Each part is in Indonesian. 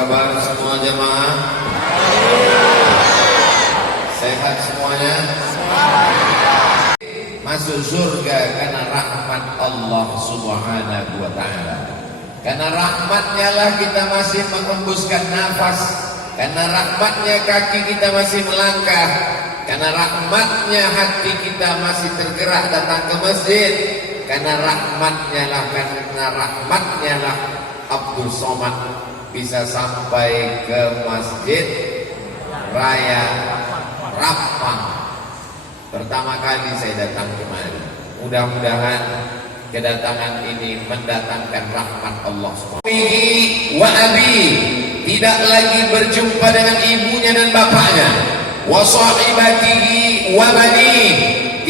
kabar semua jemaah? Sehat semuanya? Masuk surga karena rahmat Allah Subhanahu wa ta'ala. Karena rahmatnya lah kita masih menghembuskan nafas. Karena rahmatnya kaki kita masih melangkah. Karena rahmatnya hati kita masih tergerak datang ke masjid. Karena rahmatnya lah Abdul Somad bisa sampai ke Masjid Raya Rapang. Pertama kali saya datang kemari. Mudah-mudahan kedatangan ini mendatangkan rahmat Allah SWT. Wa abi, tidak lagi berjumpa dengan ibunya dan bapaknya. Wa sahibatihi wa bani,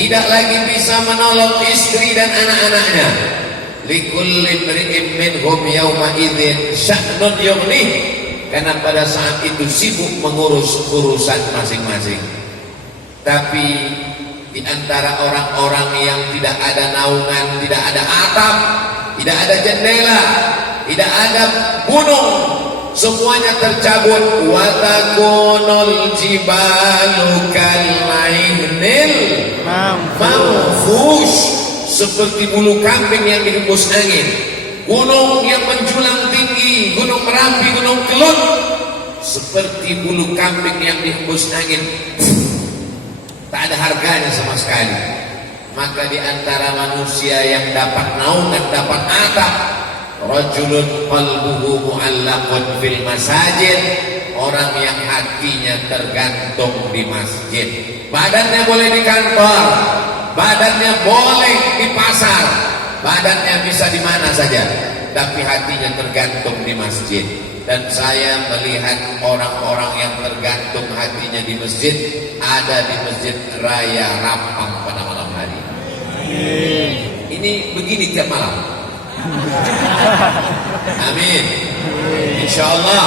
tidak lagi bisa menolong istri dan anak-anaknya. Likulli imri'in minhum yawma idzin sya'nun yughnih, karena pada saat itu sibuk mengurus urusan masing-masing. Tapi di antara orang-orang yang tidak ada naungan, tidak ada atap, tidak ada jendela, tidak ada gunung, semuanya tercabut. Wa takunul jibalu kal'ainil manfush, seperti bulu kambing yang dihembus angin. Gunung yang menjulang tinggi, gunung Merapi, gunung Kelut, seperti bulu kambing yang dihembus angin, tak ada harganya sama sekali. Maka di antara manusia yang dapat naungan, dapat atap, rajulun qalbuhu mu'allaqun fil masajid, orang yang hatinya tergantung di masjid. Badannya boleh di kantor, badannya boleh di pasar, badannya bisa di mana saja, tapi hatinya tergantung di masjid. Dan saya melihat orang-orang yang tergantung hatinya di masjid ada di Masjid Raya Rapang pada malam hari. Ini begini tiap malam. Amin. Insyaallah.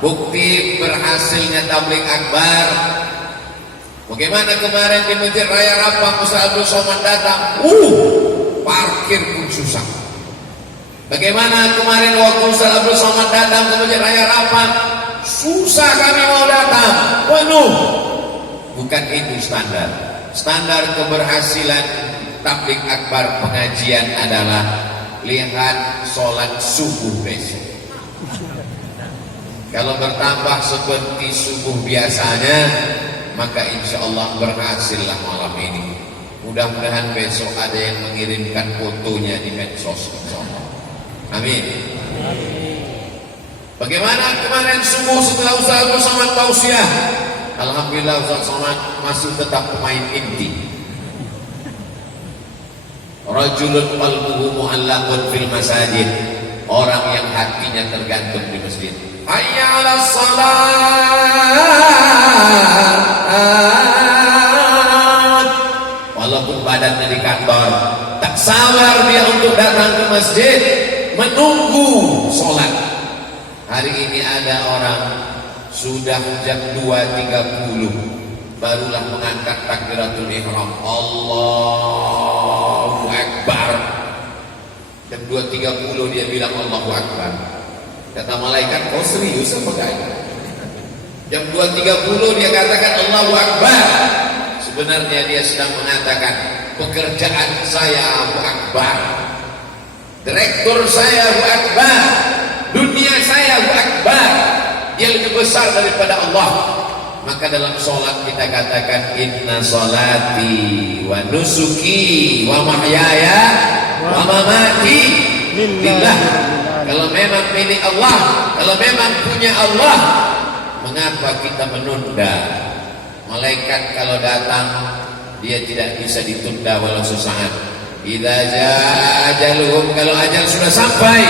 Bukti berhasilnya tabligh akbar. Bagaimana kemarin di Masjid Raya Rapang Ustaz Abdul Somad datang, parkir pun susah. Bagaimana kemarin waktu Ustaz Abdul Somad datang ke Masjid Raya Rapang, susah kami mau datang, penuh. Bukan itu standar. Standar keberhasilan tabligh akbar pengajian adalah lihat sholat subuh besok. Kalau bertambah seperti subuh biasanya, maka insya Allah berhasillah malam ini. Mudah-mudahan besok ada yang mengirimkan fotonya di medsos. Amin. Bagaimana kemarin subuh setelah Ustaz Abdul Somad tausiah? Alhamdulillah Ustaz Somad masih tetap pemain inti. Rajulun qalbuhu mu'allaqun fil masajid, orang yang hatinya tergantung di masjid. Hayya 'alas salat. Walaupun badannya di kantor, tak sabar dia untuk datang ke masjid, menunggu sholat. Hari ini ada orang sudah jam 2.30 barulah mengangkat takbiratul ihram, Allahu Akbar. Jam 2.30 dia bilang Allahu Akbar. Kata malaikat, kau serius apa enggak? Jam 2.30 dia katakan Allahu Akbar. Sebenarnya dia sedang mengatakan, pekerjaan saya Allahu Akbar, direktur saya Allahu Akbar, dunia saya Allahu Akbar, dia lebih besar daripada Allah. Maka dalam sholat kita katakan inna sholati wa nusuki wa mahyaya wa mamati lillah. Kalau memang milik Allah, kalau memang punya Allah, mengapa kita menunda? Malaikat kalau datang, dia tidak bisa ditunda walau sesaat. Idza jaa ajaluhum, kalau ajal sudah sampai,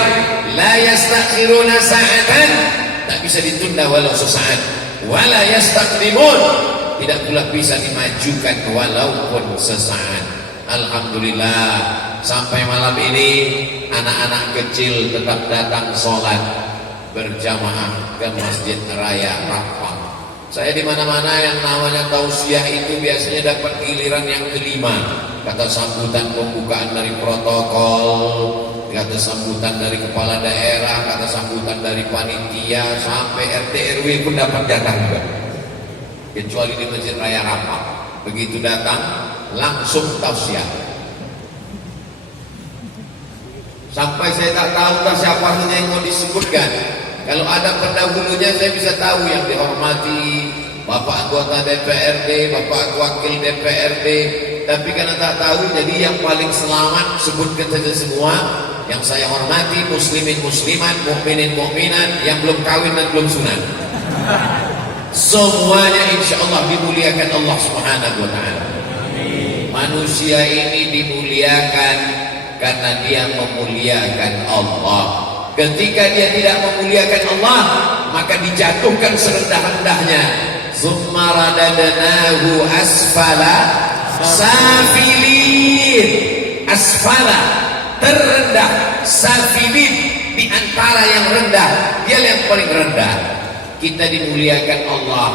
la yastakhiruna sa'atan, tak bisa ditunda walau sesaat. Wala yastaqdimun, tidak pula bisa dimajukan walaupun sesaat. Alhamdulillah, sampai malam ini anak-anak kecil tetap datang sholat berjamaah ke Masjid Raya Rapang. Saya di mana-mana yang namanya tausiah itu biasanya dapat giliran yang kelima. Kata sambutan pembukaan dari protokol, kata sambutan dari kepala daerah, kata sambutan dari panitia, sampai RT RW pun dapat jatah juga. Kecuali di Masjid Raya Rapak, begitu datang langsung tausiah. Sampai saya tak tahu siapa saja yang mau disebutkan. Kalau ada pendahulunya saya bisa tahu yang dihormati Bapak anggota DPRD, Bapak wakil DPRD. Tapi karena tak tahu, jadi yang paling selamat sebutkan saja semua. Yang saya hormati muslimin muslimat, mukminin mukminat, yang belum kawin dan belum sunat. Semuanya insya Allah dimuliakan Allah Subhanahu wa Ta'ala. Manusia ini dimuliakan karena dia memuliakan Allah. Ketika dia tidak memuliakan Allah, maka dijatuhkan serendah-rendahnya. Summa radadnahu asfala safilin. Asfala, terendah, safilin, di antara yang rendah, dia yang paling rendah. Kita dimuliakan Allah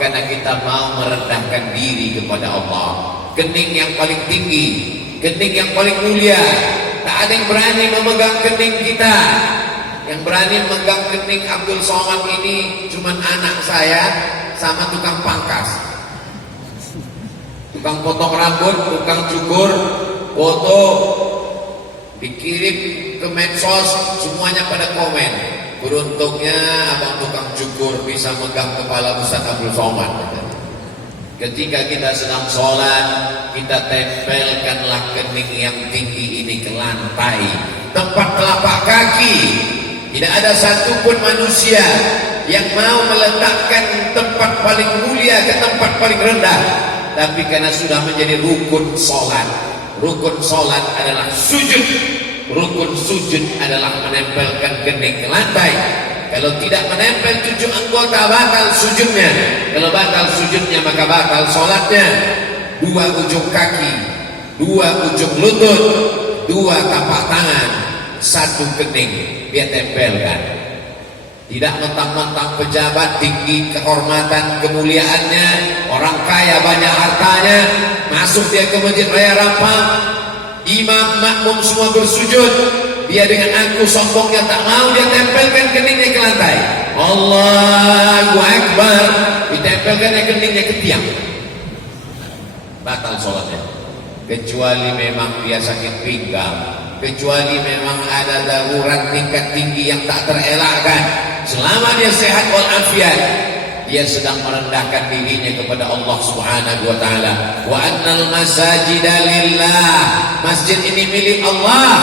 karena kita mau merendahkan diri kepada Allah. Kening yang paling tinggi, kening yang paling mulia. Tak ada yang berani memegang kening kita. Yang berani memegang kening Abdul Somad ini cuman anak saya sama tukang pangkas, tukang potong rambut, tukang cukur, foto dikirim ke medsos, semuanya pada komen. Beruntungnya abang tukang cukur bisa megang kepala Ustaz Abdul Somad. Ketika kita sedang sholat, kita tempelkanlah kening yang tinggi ini ke lantai, tempat telapak kaki. Tidak ada satupun manusia yang mau meletakkan tempat paling mulia ke tempat paling rendah. Tapi karena sudah menjadi rukun sholat. Rukun sholat adalah sujud. Rukun sujud adalah menempelkan kening ke lantai. Kalau tidak menempel 7 anggota, batal sujudnya. Kalau batal sujudnya, maka batal sholatnya. 2 ujung kaki, 2 ujung lutut, 2 tapak tangan, 1 kening dia tempelkan. Tidak mentang-mentang pejabat tinggi kehormatan kemuliaannya, orang kaya banyak hartanya, masuk dia ke Masjid Raya Rampang, imam makmum semua bersujud, dia dengan angkuh sombongnya tak mau, dia tempelkan keningnya ke lantai. Allahu Akbar, ditempelkan keningnya ke tiang, batal sholatnya. Kecuali memang dia sakit pinggang, kecuali memang ada darurat tingkat tinggi yang tak terelakkan. Selama dia sehat walafiat, dia sedang merendahkan dirinya kepada Allah Subhanahu wa Ta'ala. Wa annal masajida lillah, masjid ini milik Allah.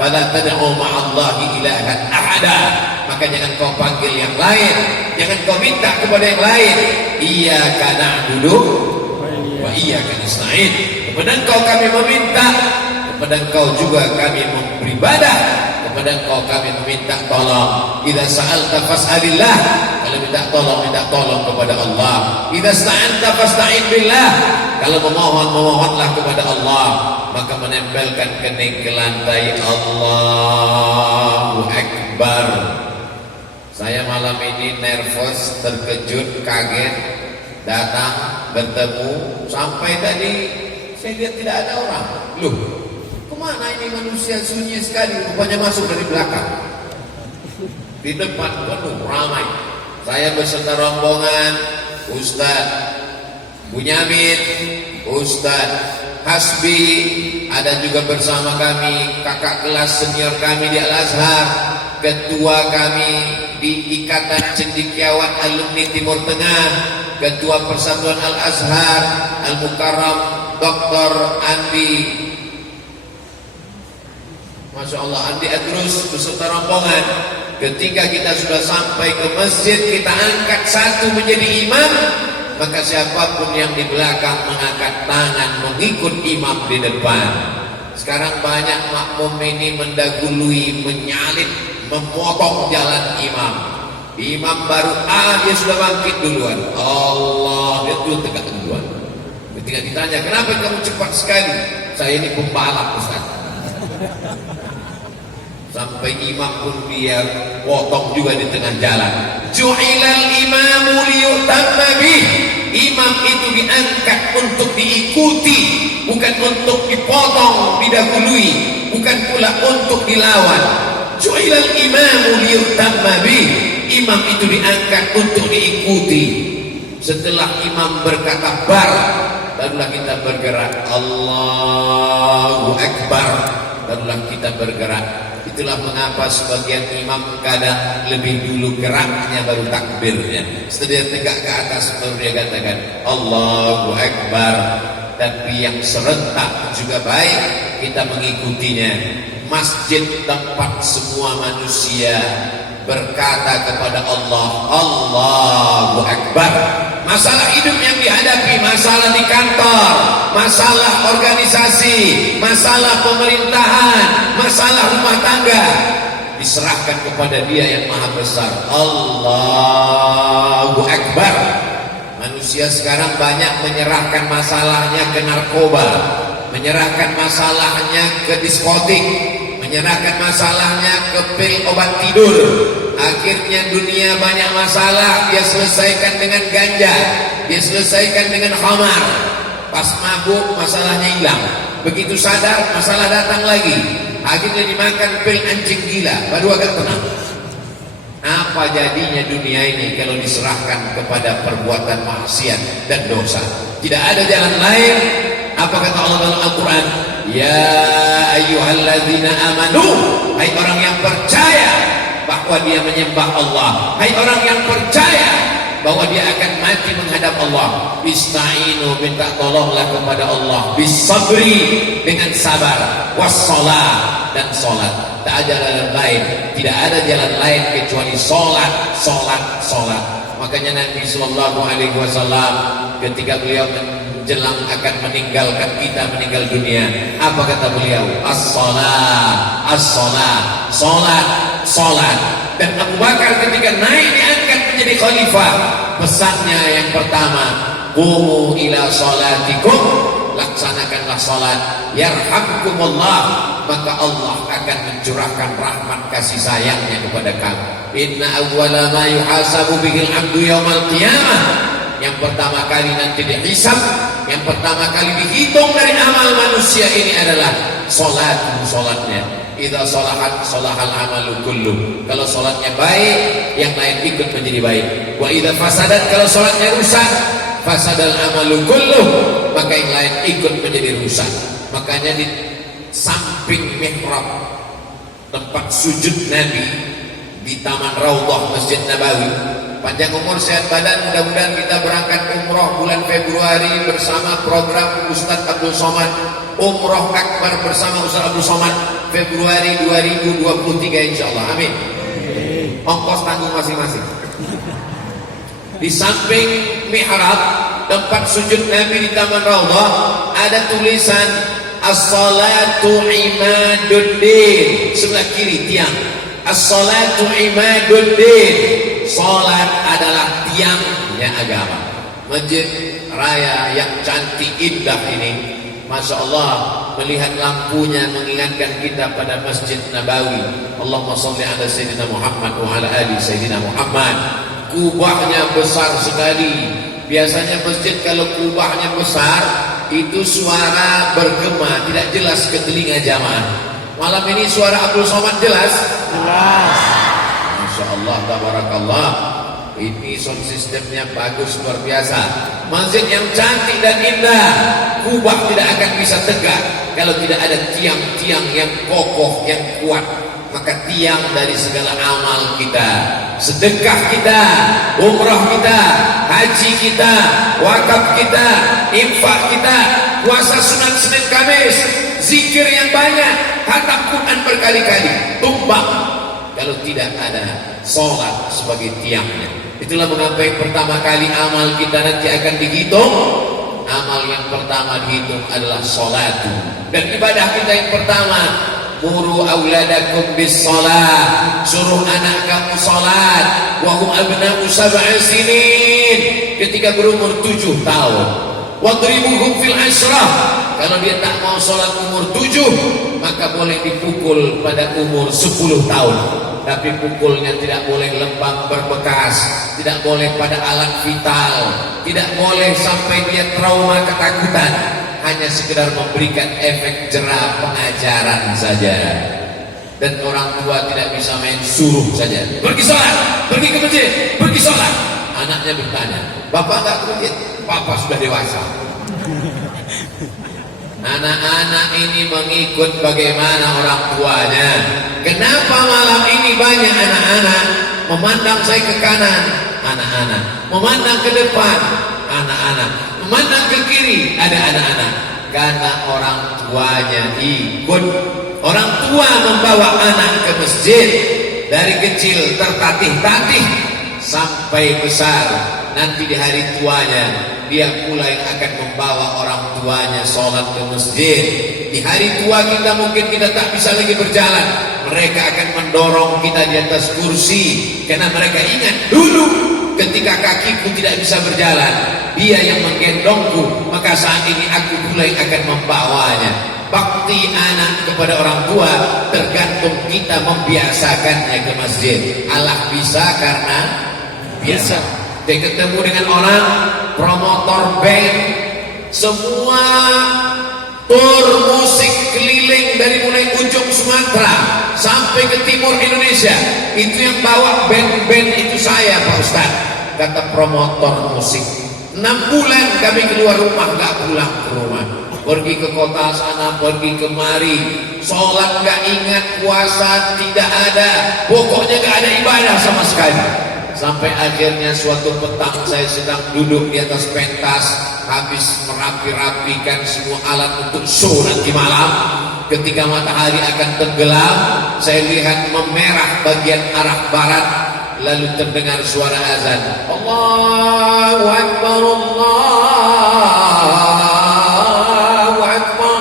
Fala tad'u ma'allahi ilahan ahada, maka jangan kau panggil yang lain, jangan kau minta kepada yang lain. Iyyaka na'budu wa iyyaka nasta'in. Kepada Engkau kami meminta, kepada Engkau juga kami beribadah, kepada Engkau kami meminta tolong. Idza sa'alta fas'alillah, kalau minta tolong kepada Allah. Idza sta'anta fasta'in billah, kalau memohonlah kepada Allah, maka menempelkan kening ke lantai. Allahu Akbar. Saya malam ini nervous, terkejut, kaget, datang bertemu, sampai tadi saya lihat tidak ada orang. Loh, kemana ini manusia sunyi sekali? Rupanya masuk dari belakang. Di depan penuh ramai. Saya beserta rombongan, Ustaz Bunyamin, Ustaz Hasbi, ada juga bersama kami kakak kelas senior kami di Al-Azhar, ketua kami di Ikatan Cendekiawan Alumni Timur Tengah, ketua Persatuan Al-Azhar Al-Mukarram Dr. Andi, Masya Allah, Andi Adrus beserta rombongan. Ketika kita sudah sampai ke masjid, kita angkat satu menjadi imam, maka siapapun yang di belakang mengangkat tangan mengikut imam di depan. Sekarang banyak makmum ini mendahului, menyalip, memotong jalan imam. Imam baru dia sudah bangkit duluan. Allah, dia tuh tegak duluan. Ketika ditanya, kenapa kamu cepat sekali? Saya ini pembalap, Ustaz. Sampai imam pun dia potong juga di tengah jalan. Ju'ilal imamu liyutamma bih. Imam itu diangkat untuk diikuti, bukan untuk dipotong, didahului, bukan pula untuk dilawan. Ju'ilal imamu liyutamma bih. Imam itu diangkat untuk diikuti. Setelah imam berkata bar, barulah kita bergerak. Allahu Akbar, barulah kita bergerak. Itulah mengapa sebagian imam kadang lebih dulu geraknya baru takbirnya. Setelah tegak ke atas baru dia katakan Allahu Akbar. Tapi yang serentak juga baik kita mengikutinya. Masjid tempat semua manusia berkata kepada Allah Allahu Akbar. Masalah hidup yang dihadapi, masalah di kantor, masalah organisasi, masalah pemerintahan, masalah rumah tangga, diserahkan kepada Dia yang Maha Besar. Allahu Akbar. Manusia sekarang banyak menyerahkan masalahnya ke narkoba, menyerahkan masalahnya ke diskotik, menyerahkan masalahnya ke pil obat tidur. Akhirnya dunia banyak masalah dia selesaikan dengan ganja, dia selesaikan dengan khamar. Pas mabuk masalahnya hilang, begitu sadar masalah datang lagi. Akhirnya dimakan pil anjing gila, baru agak tenang. Apa jadinya dunia ini kalau diserahkan kepada perbuatan maksiat dan dosa? Tidak ada jalan lain. Apa kata Allah dalam Al-Quran? Ya ayyuhalladzina amanu, hai orang yang percaya bahwa dia menyembah Allah, hai orang yang percaya bahwa dia akan mati menghadap Allah, ista'inu, minta tolonglah kepada Allah, bisabri, dengan sabar, wassalah, dan solat. Tak ada jalan lain, tidak ada jalan lain kecuali solat, solat, solat. Makanya Nabi Sallallahu Alaihi Wasallam ketika beliau menjelang akan meninggalkan kita, meninggal dunia, apa kata beliau? As-salat, as-salat, solat, solat. Dan Abu Bakar ketika naik diangkat menjadi khalifah, pesannya yang pertama, qumu ila salatikum, laksanakanlah salat, yarhamkumullah, maka Allah akan mencurahkan rahmat kasih sayangnya kepada kamu. Inna awwala ma yuhasabu bihil abdu yaumal qiyamah, yang pertama kali nanti dihisab, yang pertama kali dihitung dari amal manusia ini adalah solatnya. Idza salahat salahal amalu kullu. Kalau salatnya baik, yang lain ikut menjadi baik. Wa idza fasadat, kalau salatnya rusak, fasadal amalu kullu, maka yang lain ikut menjadi rusak. Makanya di samping mihrab tempat sujud Nabi di Taman Raudhah Masjid Nabawi, panjang umur sehat badan, mudah-mudahan kita berangkat umroh bulan Februari bersama program Ustaz Abdul Somad, umroh akbar bersama Ustaz Abdul Somad Februari 2023 insyaallah. Amin. Ongkos tanggung masing-masing. Di samping mihrab tempat sujud Nabi di Taman Raudhah ada tulisan as-salatu imaduddin, sebelah kiri tiang. As-salatu imaduddin, salat adalah tiangnya agama. Masjid raya yang cantik indah ini, Masya Allah, melihat lampunya mengingatkan kita pada Masjid Nabawi. Allahumma salli ala Sayyidina Muhammad wa ala ali Sayyidina Muhammad. Kubahnya besar sekali. Biasanya masjid kalau kubahnya besar itu suara bergema, tidak jelas ke telinga jamaah. Malam ini suara Abdul Somad jelas? Jelas. Masya Allah, tabarakallah. Ini sound sistemnya bagus, luar biasa. Masjid yang cantik dan indah, kubah tidak akan bisa tegak kalau tidak ada tiang-tiang yang kokoh, yang kuat. Maka tiang dari segala amal kita, sedekah kita, umrah kita, haji kita, wakaf kita, infak kita, puasa sunat Senin Kamis, zikir yang banyak, khatam Quran berkali-kali, tumbang kalau tidak ada sholat sebagai tiangnya. Itulah mengapa yang pertama kali amal kita nanti akan dihitung. Amal yang pertama dihitung adalah sholat. Dan ibadah kita yang pertama, muru auladakum bis sholat, suruh anak kamu sholat. Wahum abna'u sab'a sinin, ketika berumur 7 tahun. wadribuhum fil asyrah. Kalau dia tak mau sholat umur 7, maka boleh dipukul pada umur 10 tahun. Tapi pukulnya tidak boleh lembab berbekas, tidak boleh pada alat vital, tidak boleh sampai dia trauma ketakutan. Hanya sekedar memberikan efek jera pengajaran saja. Dan orang tua tidak bisa main suruh saja. Pergi sholat, pergi ke masjid, pergi sholat. Anaknya bertanya, bapak nggak ke masjid? Papa sudah dewasa. Anak-anak ini mengikut bagaimana orang tuanya. Kenapa malam ini banyak anak-anak memandang saya ke kanan, anak-anak memandang ke depan, anak-anak memandang ke kiri, ada anak-anak. Karena orang tuanya ikut. Orang tua membawa anak ke masjid dari kecil tertatih-tatih sampai besar. Nanti di hari tuanya dia pula yang akan membawa orang tuanya sholat ke masjid. Di hari tua kita mungkin kita tak bisa lagi berjalan, mereka akan mendorong kita di atas kursi. Karena mereka ingat dulu ketika kakiku tidak bisa berjalan, dia yang menggendongku, maka saat ini aku pula yang akan membawanya. Bakti anak kepada orang tua tergantung kita membiasakannya ke masjid. Allah bisa karena biasa. Dia ketemu dengan orang promotor band, semua tur musik keliling dari mulai ujung Sumatera sampai ke timur Indonesia. Itu yang bawa band-band itu saya, Pak Ustaz, kata promotor musik. 6 bulan kami keluar rumah, gak pulang ke rumah. Pergi ke kota sana, pergi kemari, sholat gak ingat, puasa tidak ada, pokoknya gak ada ibadah sama sekali. Sampai akhirnya suatu petang saya sedang duduk di atas pentas, habis merapi-rapikan semua alat untuk show nanti malam. Ketika matahari akan tenggelam, saya lihat memerah bagian arah barat, lalu terdengar suara azan. Allahu Akbar, Allahu Akbar.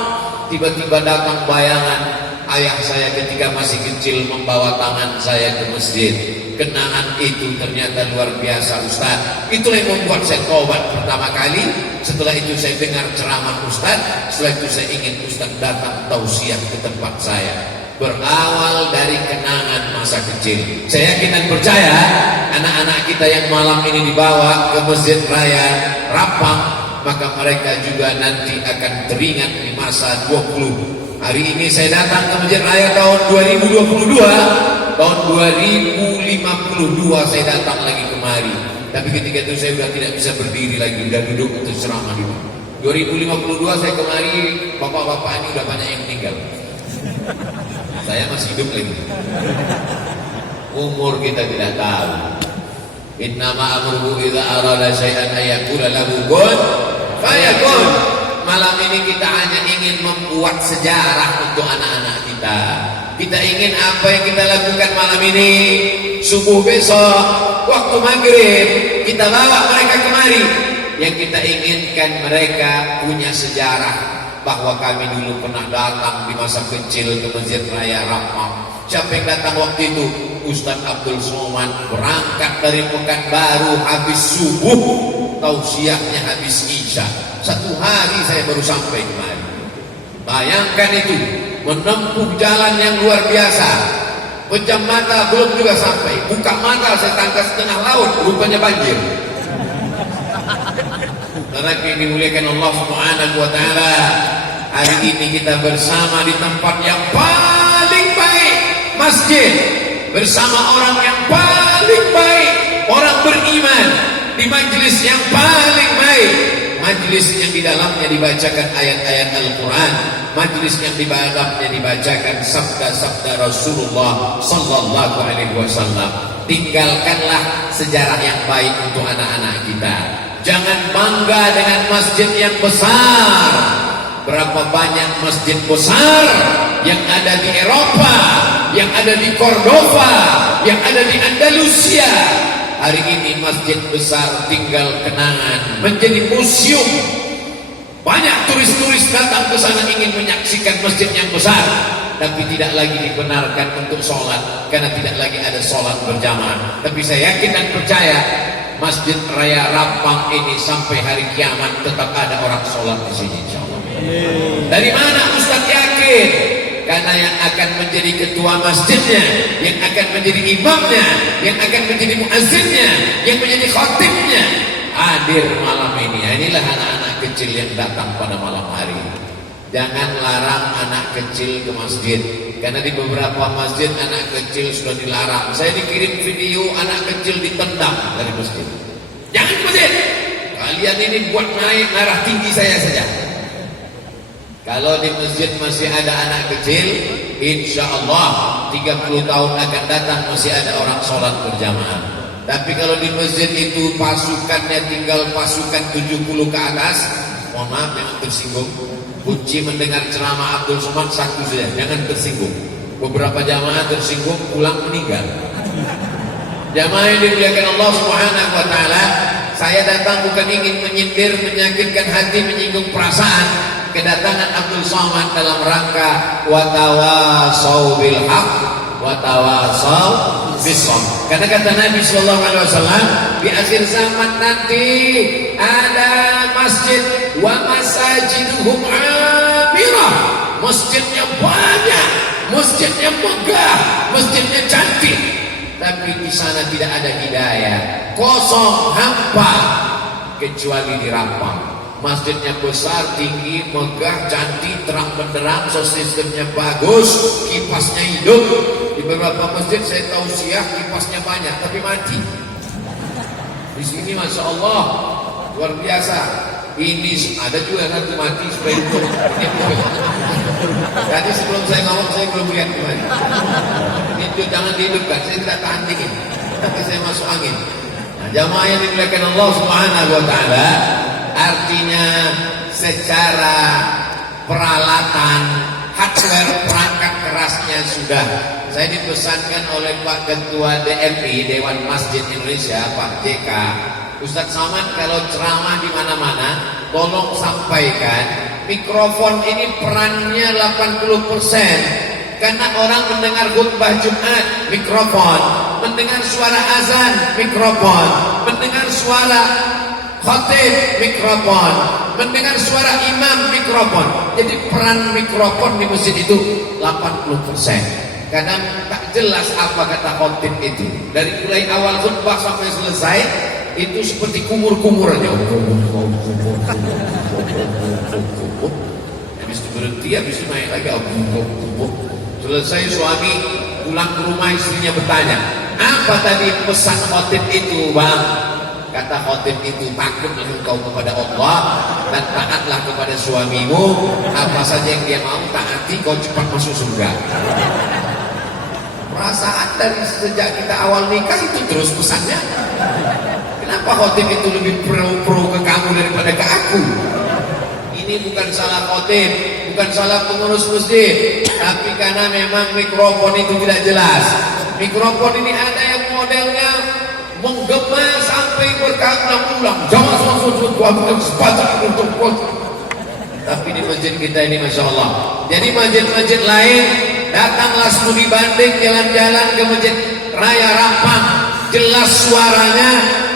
Tiba-tiba datang bayangan ayah saya ketika masih kecil membawa tangan saya ke masjid. Kenangan itu ternyata luar biasa, Ustaz. Itulah yang membuat saya tobat pertama kali. Setelah itu saya dengar ceramah Ustaz. Setelah itu saya ingin Ustaz datang tausiah ke tempat saya. Berawal dari kenangan masa kecil. Saya yakin dan percaya anak-anak kita yang malam ini dibawa ke Masjid Raya Rapang, maka mereka juga nanti akan teringat di masa 20. Hari ini saya datang ke Masjid Raya tahun 2022, tahun 2052 saya datang lagi kemari. Tapi ketika itu saya sudah tidak bisa berdiri lagi, sudah duduk untuk ceramah di rumah. 2052 saya kemari, bapak-bapak ini sudah banyak yang meninggal. Saya masih hidup lagi. Umur kita tidak tahu. Innama amruhu idza arada syai'an ayaqula lahu kun fayakun. Malam ini kita hanya ingin membuat sejarah untuk anak-anak kita. Kita ingin apa yang kita lakukan malam ini, subuh besok, waktu maghrib, kita bawa mereka kemari. Yang kita inginkan mereka punya sejarah bahwa kami dulu pernah datang di masa kecil ke Masjid Raya Rapang. Siapa yang datang waktu itu? Ustaz Abdul Somad berangkat dari Pekanbaru habis subuh, tausiahnya habis isya. 1 hari saya baru sampai kemari. Bayangkan itu, menempuh jalan yang luar biasa. Pejam mata belum juga sampai, buka mata saya tangkap setengah laut, rupanya banjir. Karena dimuliakan Allah Subhanahu wa taala, hari ini kita bersama di tempat yang paling baik, masjid, bersama orang yang paling baik, orang beriman, di majelis yang paling baik, majelis yang di dalamnya dibacakan ayat-ayat Al-Quran, majelis yang di dalamnya dibacakan sabda-sabda Rasulullah sallallahu alaihi wasallam. Tinggalkanlah sejarah yang baik untuk anak-anak kita. Jangan bangga dengan masjid yang besar. Berapa banyak masjid besar yang ada di Eropa, yang ada di Cordova, yang ada di Andalusia. Hari ini masjid besar tinggal kenangan, menjadi museum. Banyak turis-turis datang ke sana ingin menyaksikan masjid yang besar, tapi tidak lagi dibenarkan untuk sholat karena tidak lagi ada sholat berjamaah. Tapi saya yakin dan percaya Masjid Raya Rampang ini sampai hari kiamat tetap ada orang sholat di sini, insyaallah. Dari mana Ustaz yakin? Karena yang akan menjadi ketua masjidnya, yang akan menjadi imamnya, yang akan menjadi muazzinnya, yang menjadi khatibnya hadir malam ini. Inilah anak-anak kecil yang datang pada malam hari. Jangan larang anak kecil ke masjid, karena di beberapa masjid anak kecil sudah dilarang. Saya dikirim video anak kecil ditendang dari masjid. Jangan ke masjid, kalian ini buat naik darah tinggi saya saja. Kalau di masjid masih ada anak kecil, insya Allah 30 tahun akan datang masih ada orang sholat berjamaah. Tapi kalau di masjid itu pasukannya tinggal pasukan 70 ke atas, mohon maaf jangan tersinggung. Kunci mendengar ceramah Abdul Somad satu saja, jangan tersinggung. Beberapa jamaah tersinggung pulang meninggal. Jamaah yang dimuliakan Allah Subhanahu wa taala, saya datang bukan ingin menyindir, menyakitkan hati, menyinggung perasaan. Kedatangan Abdul Somad dalam rangka watawasau bil haq watawasau bis sabr. Karena kata Nabi sallallahu alaihi wasallam, di akhir zaman nanti ada masjid wa masajiduhum amirah. Masjidnya banyak, masjidnya megah, masjidnya cantik, tapi di sana tidak ada hidayah, kosong, hampa, kecuali di Rampang. Masjidnya besar, tinggi, megah, cantik, terang benderang, sistemnya bagus, kipasnya hidup. Di beberapa masjid saya tahu siap kipasnya banyak, tapi mati. Di sini masya Allah luar biasa. Ini ada juga satu mati supaya hidup. Tadi sebelum saya ngomong saya belum lihat kemarin. Itu jangan dihidupkan, saya tidak tahan dingin. Tapi saya masuk angin. Nah, jamaah yang dimuliakan Allah Subhanahu wa taala, artinya secara peralatan, hardware, perangkat kerasnya sudah. Saya dipesankan oleh Pak Ketua DMI, Dewan Masjid Indonesia, Pak JK, Ustadz Somad kalau ceramah di mana-mana, tolong sampaikan mikrofon ini perannya 80%. Karena orang mendengar khutbah Jumat, mikrofon, mendengar suara azan, mikrofon, mendengar suara khatib, mikrofon, mendengar suara imam, mikrofon. Jadi peran mikrofon di masjid itu 80%. Kadang tak jelas apa kata khatib itu. Dari mulai awal khutbah sampai selesai itu seperti kumur-kumur aja. Habis itu berhenti, habis itu naik lagi. Selesai suami pulang ke rumah, istrinya bertanya, apa tadi pesan khatib itu, bang? Kata khatib itu, takutlah engkau kepada Allah dan taatlah kepada suamimu. Apa saja yang dia mau taati, kau cepat masuk surga. Perasaan dari sejak kita awal nikah itu terus pesannya. Kenapa khatib itu lebih pro ke kamu daripada ke aku? Ini bukan salah khatib, bukan salah pengurus masjid, tapi karena memang mikrofon itu tidak jelas. Mikrofon ini ada yang modelnya menggema sampai berulang-ulang. Jangan suatu tapi di masjid kita ini masya Allah. Jadi masjid-masjid lain datanglah studi banding, jalan-jalan ke masjid Raya Rampang, jelas suaranya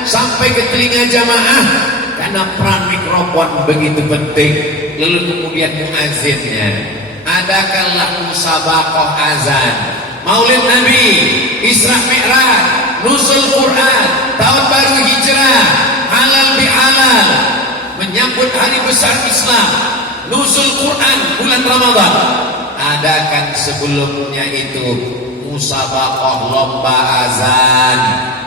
sampai ke telinga jamaah karena peran mikrofon begitu penting. Lalu kemudian muazzinnya, adakanlah musabaqah azan, Maulid Nabi, Isra Mi'raj, Nuzul Quran, tahun baru hijrah, halal bihalal, menyambut hari besar Islam, Nuzul Quran bulan Ramadan. Adakan sebelumnya itu musabaqah lomba azan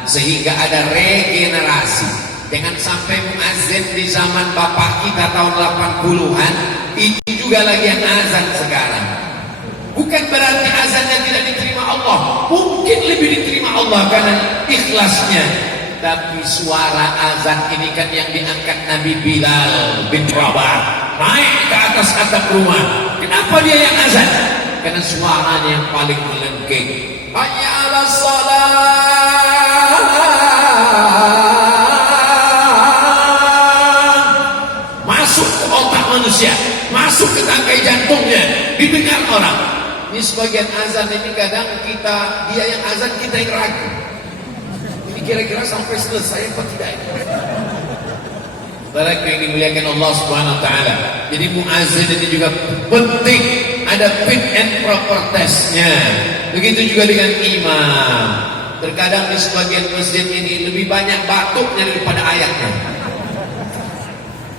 sehingga ada regenerasi. Jangan sampai muazzin di zaman bapak kita tahun 80-an itu juga lagi yang azan sekarang. Bukan berarti azannya tidak diterima Allah, mungkin lebih diterima Allah karena ikhlasnya. Tapi suara azan ini kan yang diangkat Nabi Bilal bin Rabah, naik ke atas atap rumah. Kenapa dia yang azan? Karena suaranya yang paling melengking. Hayya 'alas shalah, masuk ke otak manusia, masuk ke tangkai jantungnya, didengar orang. Ini sebagian azan ini kadang dia yang azan, kita yang ragu. Ini kira-kira sampai selesai apa tidak ini? Saudara yang dimuliakan Allah Subhanahu wa taala. Jadi muazin ini juga penting, ada fit and proper testnya. Begitu juga dengan imam. Terkadang di sebagian masjid ini lebih banyak batuknya daripada ayatnya.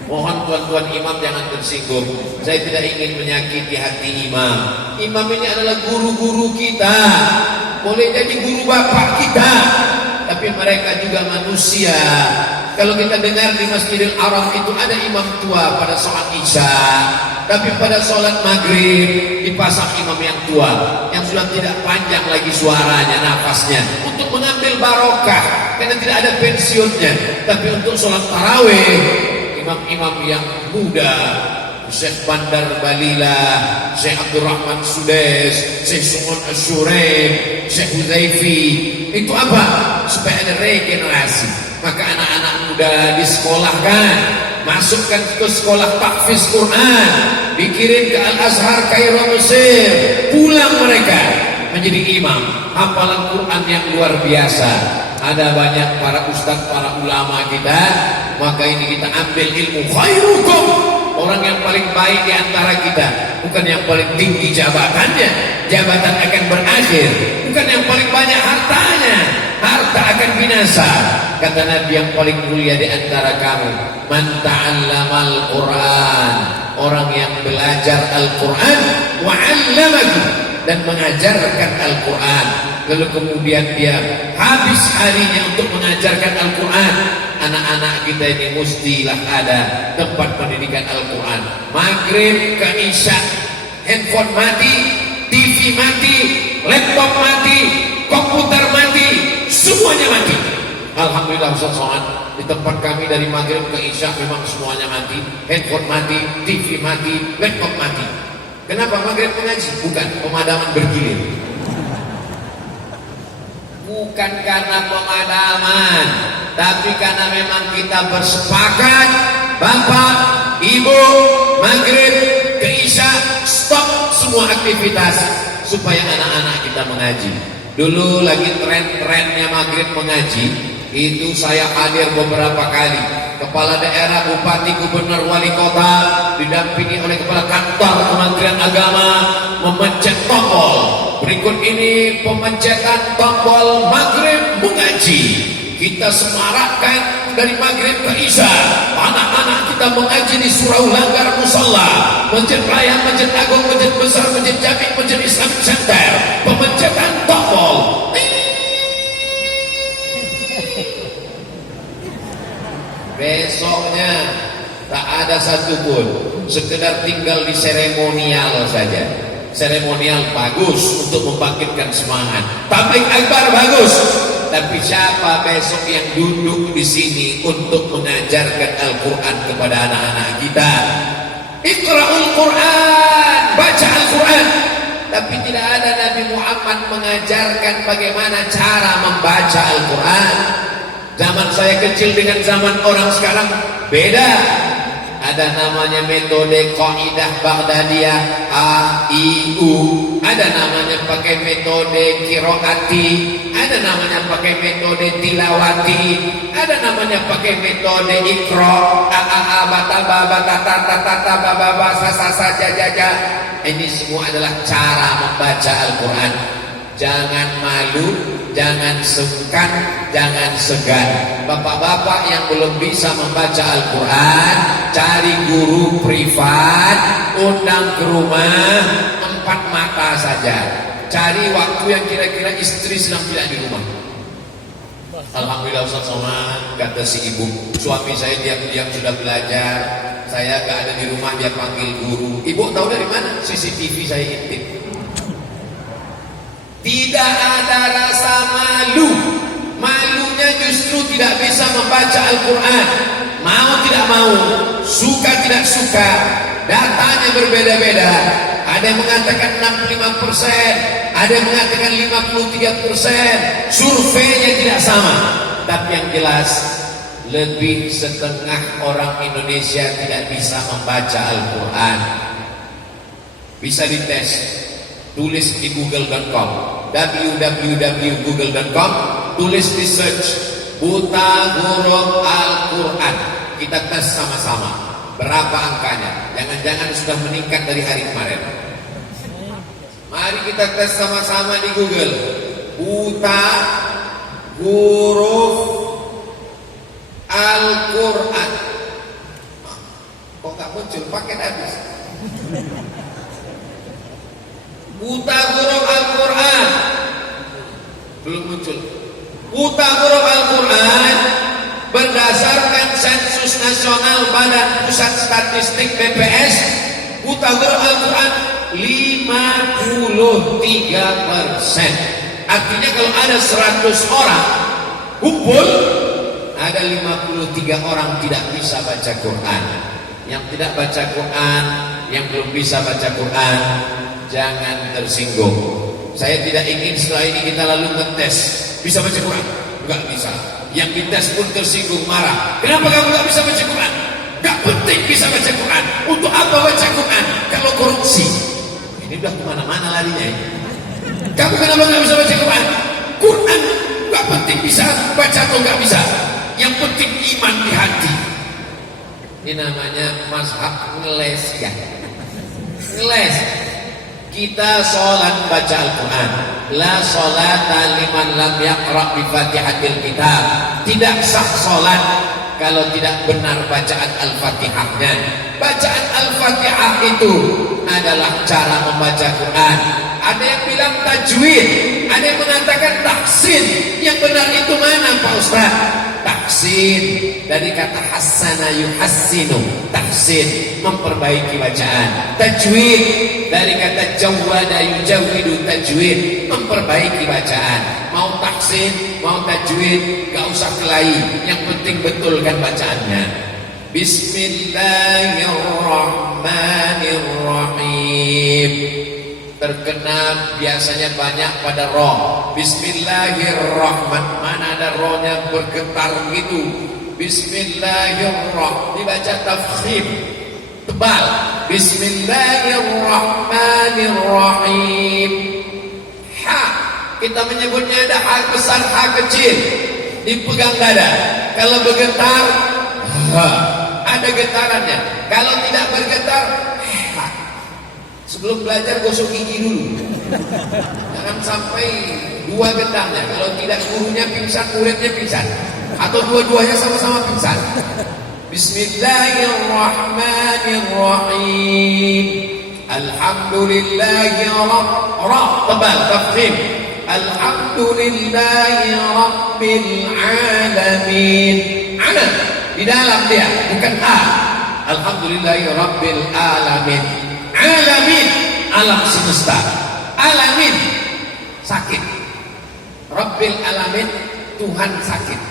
Mohon tuan-tuan imam jangan tersinggung. Saya tidak ingin menyakiti hati imam. Imam ini adalah guru-guru kita. Boleh jadi guru bapak kita, tapi mereka juga manusia. Kalau kita dengar di Masjidil Haram itu ada imam tua pada sholat isya, tapi pada sholat maghrib dipasang imam yang tua, yang sudah tidak panjang lagi suaranya, nafasnya, untuk mengambil barokah, karena tidak ada pensiunnya. Tapi untuk sholat tarawih, imam-imam yang muda, Syekh Bandar Balila, Syekh Abdurrahman Sudes, Syekh Sumun Asyurem, Syekh Huzaifi, itu apa? Supaya ada regenerasi. Maka anak-anak muda disekolahkan, masukkan ke sekolah tahfiz Quran, dikirim ke Al-Azhar Kairo Mesir, pulang mereka menjadi imam, hafalan Quran yang luar biasa. Ada banyak para ustaz, para ulama kita, maka ini kita ambil ilmu. Khairukum, orang yang paling baik di antara kita, bukan yang paling tinggi jabatannya, jabatan akan berakhir, bukan yang paling banyak hartanya, harta akan binasa. Kata Nabi, yang paling mulia di antara kamu, man ta'allamal Quran, orang yang belajar Al-Quran, wa 'allamahu, dan mengajarkan Al-Quran, lalu kemudian dia habis harinya untuk mengajarkan Al-Quran. Anak-anak kita ini mestilah ada tempat pendidikan Al-Quran. Maghrib ke isya, handphone mati, TV mati, laptop mati, komputer mati, semuanya mati. Alhamdulillah Ustaz Somad, di tempat kami dari maghrib ke isya memang semuanya mati, handphone mati, TV mati, laptop mati. Kenapa maghrib mengaji? Bukan, pemadaman bergilir. Bukan karena pemadaman, tapi karena memang kita bersepakat, bapak, ibu, maghrib ke isya stop semua aktivitas supaya anak-anak kita mengaji. Dulu lagi tren-trennya maghrib mengaji, itu saya hadir beberapa kali. Kepala daerah, bupati, gubernur, wali kota didampingi oleh kepala kantor Kementerian Agama memencet tombol. Berikut ini pemencetan tombol maghrib mengaji. Kita semarakkan dari maghrib ke isya. Anak-anak kita mengaji di surau langgar musalla, masjid raya, masjid agung, masjid besar, masjid jami, masjid Islamic Center. Pemencetan tombol. Besoknya tak ada satupun, sekedar tinggal di seremonial saja. Seremonial bagus untuk membangkitkan semangat, tablik akbar bagus, tapi siapa besok yang duduk di sini untuk mengajarkan Al-Quran kepada anak-anak kita? Iqra'ul Quran, baca Al-Quran, tapi tidak ada Nabi Muhammad mengajarkan bagaimana cara membaca Al-Quran. Zaman saya kecil dengan zaman orang sekarang beda. Ada namanya metode Qaidah Baghdadiyah, A, I, U. Ada namanya pakai metode Qiraati. Ada namanya pakai metode Tilawati. Ada namanya pakai metode Iqra, A, A, A, Bata, Ba, Bata, Tata, Tata, Ba, Ba, Ba, Sa, Sa, Sa, Ja, Ja, Ja. Ini semua adalah cara membaca Al-Quran. Jangan malu, jangan sungkan, jangan segan. Bapak-bapak yang belum bisa membaca Al-Quran, cari guru privat, undang ke rumah, 4 mata saja. Cari waktu yang kira-kira istri sedang tidak di rumah. Alhamdulillah Ustaz Somad, kata si ibu, suami saya diam-diam sudah belajar, saya gak ada di rumah, dia panggil guru. Ibu tahu dari mana? CCTV saya intip. Tidak ada rasa malu. Malunya justru tidak bisa membaca Al-Quran. Mau tidak mau, suka tidak suka, datanya berbeda-beda. Ada yang mengatakan 65%, ada yang mengatakan 53%. Surveinya tidak sama. Tapi yang jelas, lebih setengah orang Indonesia tidak bisa membaca Al-Quran. Bisa dites, tulis di google.com, www.google.com, tulis di search buta huruf Al-Quran. Kita tes sama-sama. Berapa angkanya? Jangan-jangan sudah meningkat dari hari kemarin. Mari kita tes sama-sama di Google. Buta huruf Al-Quran. Kok gak muncul? Paket habis. Buta huruf Al-Quran. Belum muncul. Buta huruf Al-Quran berdasarkan sensus nasional Badan Pusat Statistik BPS, buta huruf Al-Quran 53%. Artinya kalau ada 100 orang kumpul, ada 53 orang tidak bisa baca Quran. Yang tidak baca Quran, yang belum bisa baca Quran, jangan tersinggung. Saya tidak ingin setelah ini kita lalu ngetes, bisa baca Quran? Enggak bisa. Yang dites pun tersinggung, marah. Kenapa kamu enggak bisa baca Quran? Enggak penting bisa baca Quran. Untuk apa baca Quran kalau korupsi? Ini udah kemana-mana larinya ini. Kamu kenapa enggak bisa baca Quran? Quran enggak penting bisa baca atau enggak bisa. Yang penting iman di hati. Ini namanya mazhab ngeles ya. Ngeles. Kita sholat baca Al-Quran. La sholata liman lam yaqra' bi Fatihatil Kitab. Tidak sah sholat kalau tidak benar bacaan Al-Fatihahnya. Bacaan Al-Fatihah itu adalah cara membaca Quran. Ada yang bilang tajwid, ada yang mengatakan tahsin. Yang benar itu mana Pak Ustaz? Tahsin dari kata hassana yuhassinu, tahsin memperbaiki bacaan. Tajwid dari kata jawwada yujawwidu, tajwid memperbaiki bacaan. Mau tahsin, mau tajwid, gak usah kelahi, yang penting betulkan bacaannya. Bismillahirrahmanirrahim. Terkena biasanya banyak pada roh. Bismillahirrahmanirrahim. Mana ada rohnya bergetar gitu. Bismillahirrahmanirrahim. Dibaca tafkhim tebal. Bismillahirrahmanirrahim. Ha, kita menyebutnya ada ha besar, ha kecil. Dipegang dada. Kalau bergetar, ha, ada getarannya. Kalau tidak bergetar, ha. Sebelum belajar gosok gigi dulu. Jangan sampai dua getahnya. Kalau tidak gurunya pingsan, muridnya pingsan. Atau dua-duanya sama-sama pingsan. Bismillahirrahmanirrahim. Alhamdulillahi ra tebal tafkhim. Alhamdulillahi rabbil alamin. Ana di dalam dia, bukan a. Alhamdulillahi rabbil alamin. Alamin, alam semesta. Alamin, sakit. Rabbil alamin, Tuhan sakit.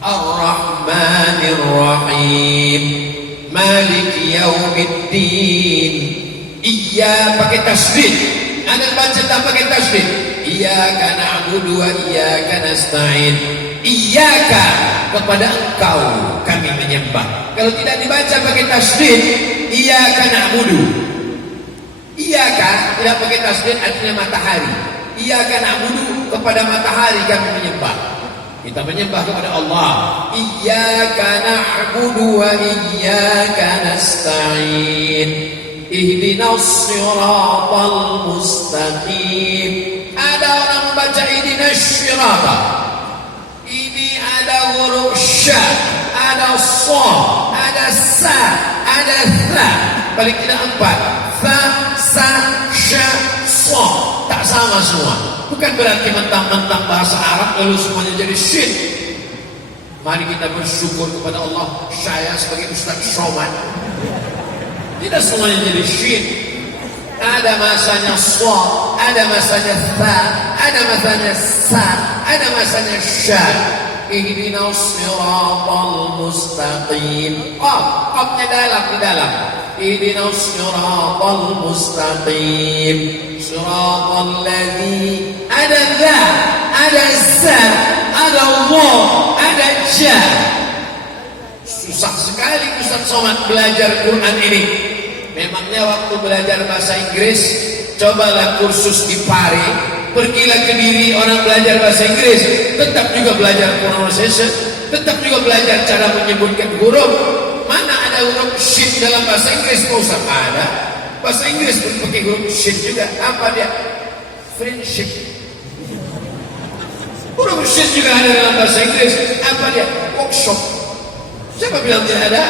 Ar-Rahmanir-Rahim, Maliki yaumiddin. Iya pakai tasdid. Ada baca tak pakai tasdid. Iyyaka na'budu wa iyyaka nasta'in. Iyyaka, kepada engkau kami menyembah. Kalau tidak dibaca pakai tasdid, iyyaka na'budu. Iyyaka tidak pakai tasdid artinya matahari. Iyyaka na'budu, kepada matahari kami menyembah. Kita menyembah kepada Allah. Iyyaka na'budu wa iyyaka nasta'in. Ihdinas siratal mustaqim. Ada orang membaca ihdinas siratal. Ini ada huruf sya, ada sa, ada sa, ada tha. Paling tidak 4. Fa, sa, sya, sa. Tak sama semua. Bukan berarti mentang-mentang bahasa Arab lalu semuanya jadi syin. Mari kita bersyukur kepada Allah. Saya sebagai Ustaz Somad, tidak semuanya jadi syin. Ada masanya sa, ada masanya tha, ada masanya sa, ada masanya sya. Ihdinas siratal mustaqim. Qafnya dalam di dalam. Ihdinas siratal mustaqim. Siratal ladzi, ada dha, ada za, ada Allah, ada ja. Susah sekali Ustaz Somad belajar Quran ini. Memangnya waktu belajar bahasa Inggris, cobalah kursus di Pare, Pergilah ke Kediri, orang belajar bahasa Inggris, tetap juga belajar pronunciation, tetap juga belajar cara menyebutkan huruf. Mana ada huruf shin dalam bahasa Inggris? Pak Ustaz, ada. Bahasa Inggris pun pakai huruf shin juga. Apa dia? Friendship. Huruf shin juga ada dalam bahasa Inggris. Apa dia? Workshop. Siapa bilang tidak ada?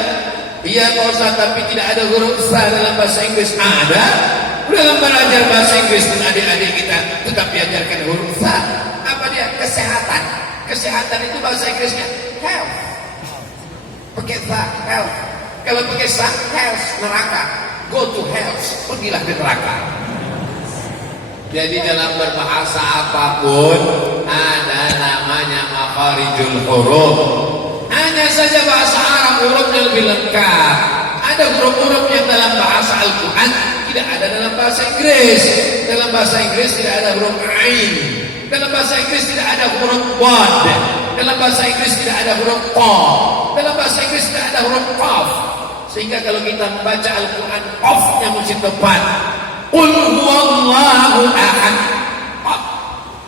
Iya Pak Ustaz, tapi tidak ada huruf sa dalam bahasa Inggris. Ada. Dalam belajar bahasa Inggris pun adik-adik kita tetap diajarkan huruf sa. Apa dia? Kesehatan. Kesehatan itu bahasa Inggrisnya health. Pakai sa, health. Kalau pakai sa, health, neraka. Go to health, pergilah ke neraka. Jadi dalam berbahasa apapun ada namanya makharijul huruf. Hanya saja bahasa Arab hurufnya lebih lengkap. Ada huruf-huruf yang dalam bahasa Al-Quran tidak ada dalam bahasa Inggris. Dalam bahasa Inggris tidak ada huruf ain. Dalam bahasa Inggris tidak ada huruf wad. Dalam bahasa Inggris tidak ada huruf qa. Dalam bahasa Inggris tidak ada huruf qaf. Sehingga kalau kita membaca Al-Quran, qafnya mesti tepat. Qul huwallahu ahad. Qaf.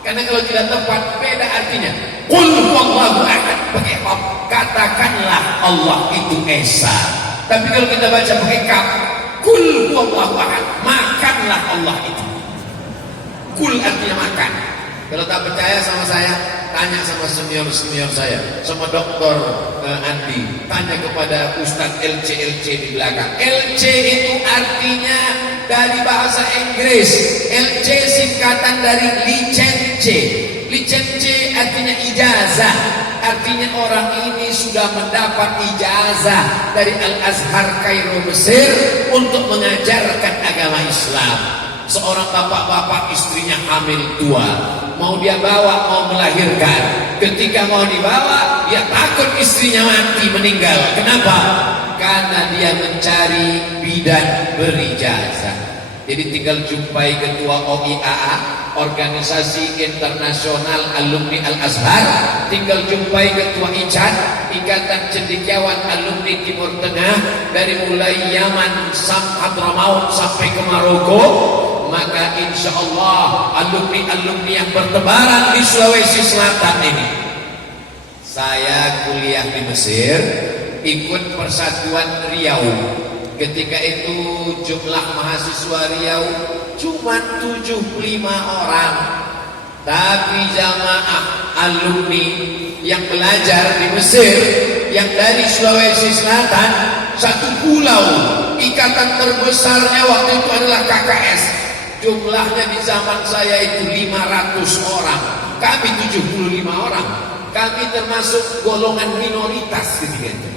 Karena kalau tidak tepat beda artinya. Qul huwallahu ahad pakai qaf. Katakanlah Allah itu esa. Tapi kalau kita baca pakai kaf, kul huwallahu ahad, makanlah Allah itu. Kul artinya makan. Kalau tak percaya sama saya, tanya sama senior-senior saya, sama Dokter Andi, tanya kepada Ustadz LC di belakang. LC itu artinya dari bahasa Inggris. LC singkatan dari licence. Licence artinya ijazah. Artinya orang ini sudah mendapat ijazah dari Al-Azhar Kairo Mesir untuk mengajarkan agama Islam. Seorang bapak-bapak istrinya hamil tua, mau dia bawa, mau melahirkan. Ketika mau dibawa, dia takut istrinya mati, meninggal. Kenapa? Karena dia mencari bidan berijazah. Jadi tinggal jumpai ketua OIAA, Organisasi Internasional Alumni Al-Azhar, tinggal jumpai ketua ICAN, Ikatan Cendekiawan Alumni Timur Tengah, dari mulai Yaman sampai Hadramaut sampai ke Maroko. Maka insya Allah alumni-alumni yang bertebaran di Sulawesi Selatan ini. Saya kuliah di Mesir, ikut Persatuan Riau. Ketika itu jumlah mahasiswa Riau cuma 75 orang. Tapi jamaah alumni yang belajar di Mesir, yang dari Sulawesi Selatan, satu pulau, ikatan terbesarnya waktu itu adalah KKS. Jumlahnya di zaman saya itu 500 orang. Kami 75 orang. Kami termasuk golongan minoritas ketika itu.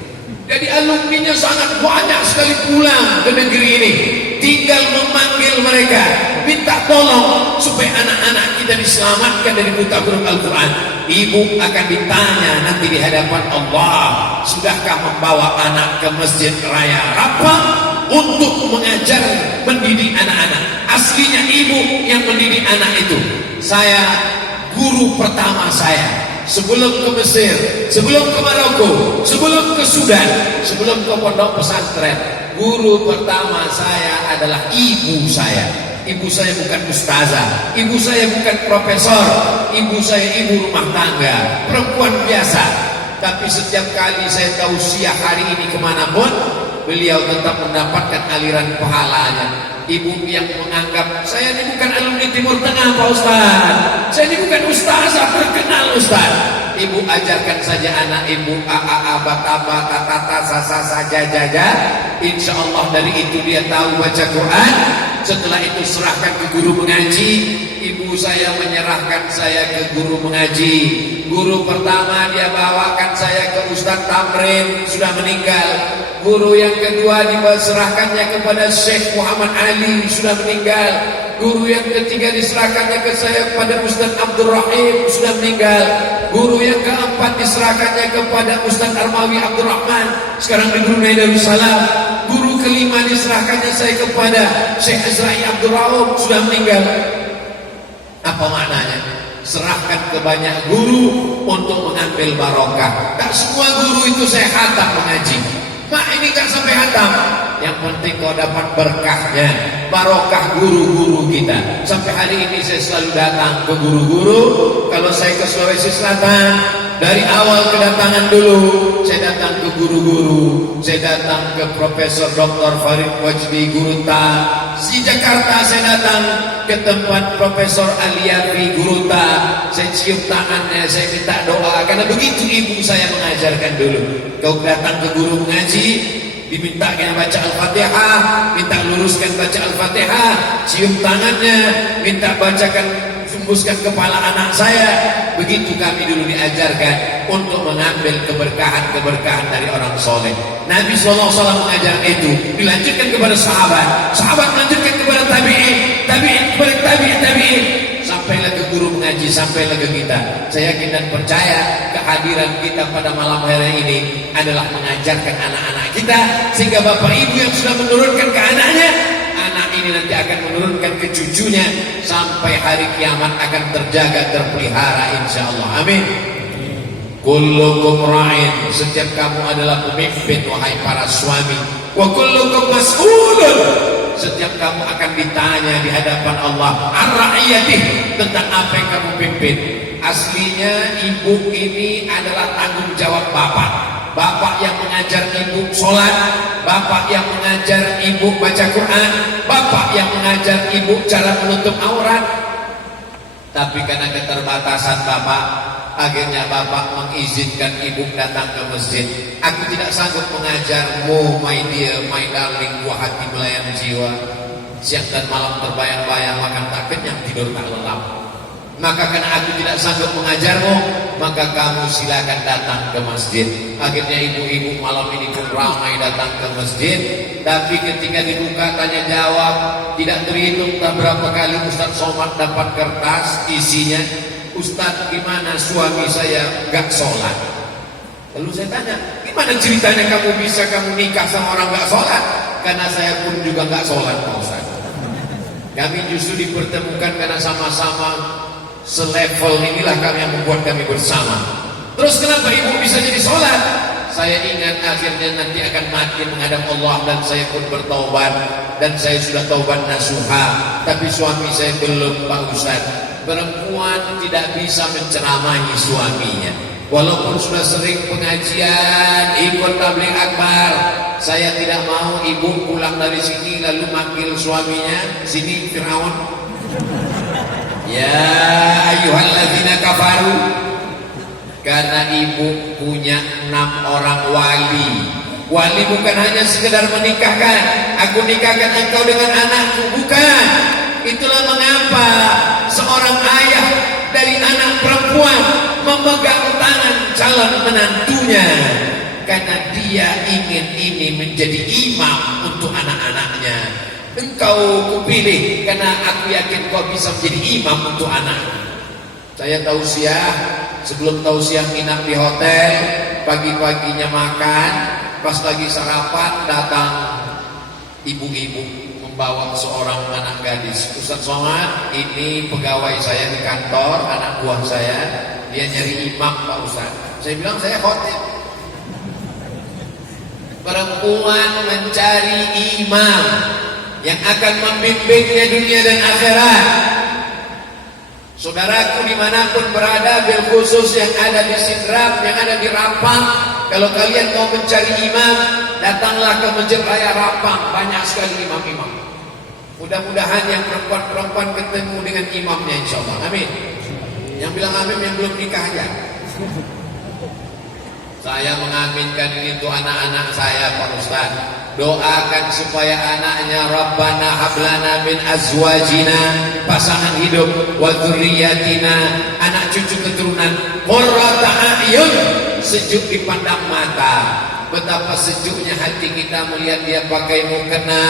Jadi alumninya sangat banyak sekali pulang ke negeri ini. Tinggal memanggil mereka, minta tolong supaya anak-anak kita diselamatkan dari buta huruf Al-Quran. Ibu akan ditanya nanti di hadapan Allah, sudahkah membawa anak ke Masjid Raya Rapang untuk mengajar, mendidik anak-anak? Aslinya ibu yang mendidik anak itu. Saya, guru pertama saya sebelum ke Mesir, sebelum ke Maroko, sebelum ke Sudan, sebelum ke pondok pesantren, guru pertama saya adalah ibu saya. Ibu saya bukan ustazah, ibu saya bukan profesor, ibu saya ibu rumah tangga, perempuan biasa. Tapi setiap kali saya tausiah hari ini kemanapun, beliau tetap mendapatkan aliran pahalanya. Ibu yang menganggap saya ini bukan alumni Timur Tengah Pak Ustaz, saya ini bukan ustazah terkenal Ustaz. Ibu ajarkan saja anak ibu a bataba tatata sasa saja jaja. Insya Allah dari itu dia tahu baca Quran. Setelah itu serahkan ke guru mengaji. Ibu saya menyerahkan saya ke guru mengaji. Guru pertama dia bawakan saya ke Ustadz Tamrin, sudah meninggal. Guru yang kedua diserahkannya kepada Syekh Muhammad Ali, sudah meninggal. Guru yang ketiga diserahkannya ke saya kepada Ustadz Abdul Rahim, sudah meninggal. Guru yang keempat diserahkannya kepada Ustadz Armawi Abdul Rahman, sekarang di Brunei Darussalam. Guru kelima diserahkannya saya kepada Syekh Azrai Abdul Raub, sudah meninggal. Apa maknanya? Serahkan ke banyak guru untuk mengambil barokah. Tak semua guru itu saya khatam mengaji. Mak ini kan sampai hatam. yang penting kau dapat berkahnya, barokah guru-guru kita. Sampai hari ini saya selalu datang ke guru-guru. Kalau saya ke Sulawesi Selatan, dari awal kedatangan dulu saya datang ke guru-guru. Saya datang ke Profesor Dr. Farid Wajdi Guruta. Di Jakarta saya datang ke tempat Profesor Aliafi Guruta. Saya cium tangannya, saya minta doa, karena begitu ibu saya mengajarkan dulu. Kau datang ke guru mengaji, dimintakan baca Al-Fatihah, minta luruskan baca Al-Fatihah, cium tangannya, minta bacakan, hembuskan kepala anak saya. Begitu kami dulu diajarkan untuk mengambil keberkahan-keberkahan dari orang soleh. Nabi SAW mengajar itu, dilanjutkan kepada sahabat, sahabat melanjutkan kepada tabi'in, tabi'in kepada tabi'in, sampailah ke guru mengaji, sampailah ke kita. Saya yakin dan percaya kehadiran kita pada malam hari ini adalah mengajarkan anak-anak kita, sehingga bapak ibu yang sudah menurunkan ke anaknya, anak ini nanti akan menurunkan ke cucunya, sampai hari kiamat akan terjaga, terpelihara insyaallah. Amin. Kullukum ra'in, setiap kamu adalah pemimpin wahai para suami. Wa kullukum mas'ulun, setiap kamu akan ditanya di hadapan Allah ar-ra'iyatih, tentang apa yang kamu pimpin. Aslinya ibu ini adalah tanggung jawab bapak. Bapak yang mengajar ibu sholat, bapak yang mengajar ibu baca Quran, bapak yang mengajar ibu cara menutup aurat. Tapi karena keterbatasan bapak, akhirnya bapak mengizinkan ibu datang ke masjid. Aku tidak sanggup mengajarmu, my dear, my darling, buah hati belayan jiwa. Siang dan malam terbayang-bayang, makan tak kenyang, tidur tak lelap. Maka karena aku tidak sanggup mengajarmu, maka kamu silakan datang ke masjid. Akhirnya ibu-ibu malam ini pun ramai datang ke masjid. Tapi ketika dibuka tanya jawab, tidak terhitung tak berapa kali Ustaz Somad dapat kertas isinya, Ustaz, gimana suami saya gak sholat? Lalu saya tanya, gimana ceritanya kamu bisa nikah sama orang gak sholat? Karena saya pun juga gak sholat, Pak Ustaz. Kami justru dipertemukan karena sama-sama selevel inilah kami yang membuat kami bersama. Terus kenapa ibu bisa jadi sholat? Saya ingat akhirnya nanti akan mati menghadap Allah, dan saya pun bertaubat, dan saya sudah taubat nasuha. Tapi suami saya belum, Pak Ustaz. Perempuan tidak bisa menceramahi suaminya, walaupun sudah sering pengajian, ikut tabligh akbar. Saya tidak mau ibu pulang dari sini lalu manggil suaminya, sini Fir'aun, ya ayyuhalladzina kafaru. Karena ibu punya 6 orang wali. Wali bukan hanya sekedar menikahkan, aku nikahkan engkau dengan anakku, bukan. Itulah mengapa seorang ayah dari anak perempuan memegang tangan calon menantunya, karena dia ingin ini menjadi imam untuk anak-anaknya. Engkau kupilih karena aku yakin kau bisa menjadi imam untuk anak. Saya tausiah, sebelum tausiah nginap di hotel, pagi-paginya makan, pas lagi sarapan datang ibu-ibu membawa seorang anak gadis. Ustaz Somad, ini pegawai saya di kantor, anak buah saya, dia nyari imam Pak Ustaz. Saya bilang saya khotib. Perempuan mencari imam yang akan membimbingnya dunia dan akhirat. Saudaraku dimanapun berada, bil khusus yang ada di Sidrap, yang ada di Rapang, kalau kalian mau mencari imam, datanglah ke Masjid Raya Rapang, banyak sekali imam-imam. Mudah-mudahan yang perempuan-perempuan ketemu dengan imamnya insyaallah. Amin. Yang bilang amin yang belum nikah aja. Saya mengaminkan ini untuk anak-anak saya Pak Ustaz. Doakan supaya anaknya Rabbana hablana min azwajina, pasangan hidup, wa dzurriyyatina, anak cucu keturunan, qurrata a'yun, sejuk dipandang mata. Betapa sejuknya hati kita melihat dia pakai mukena.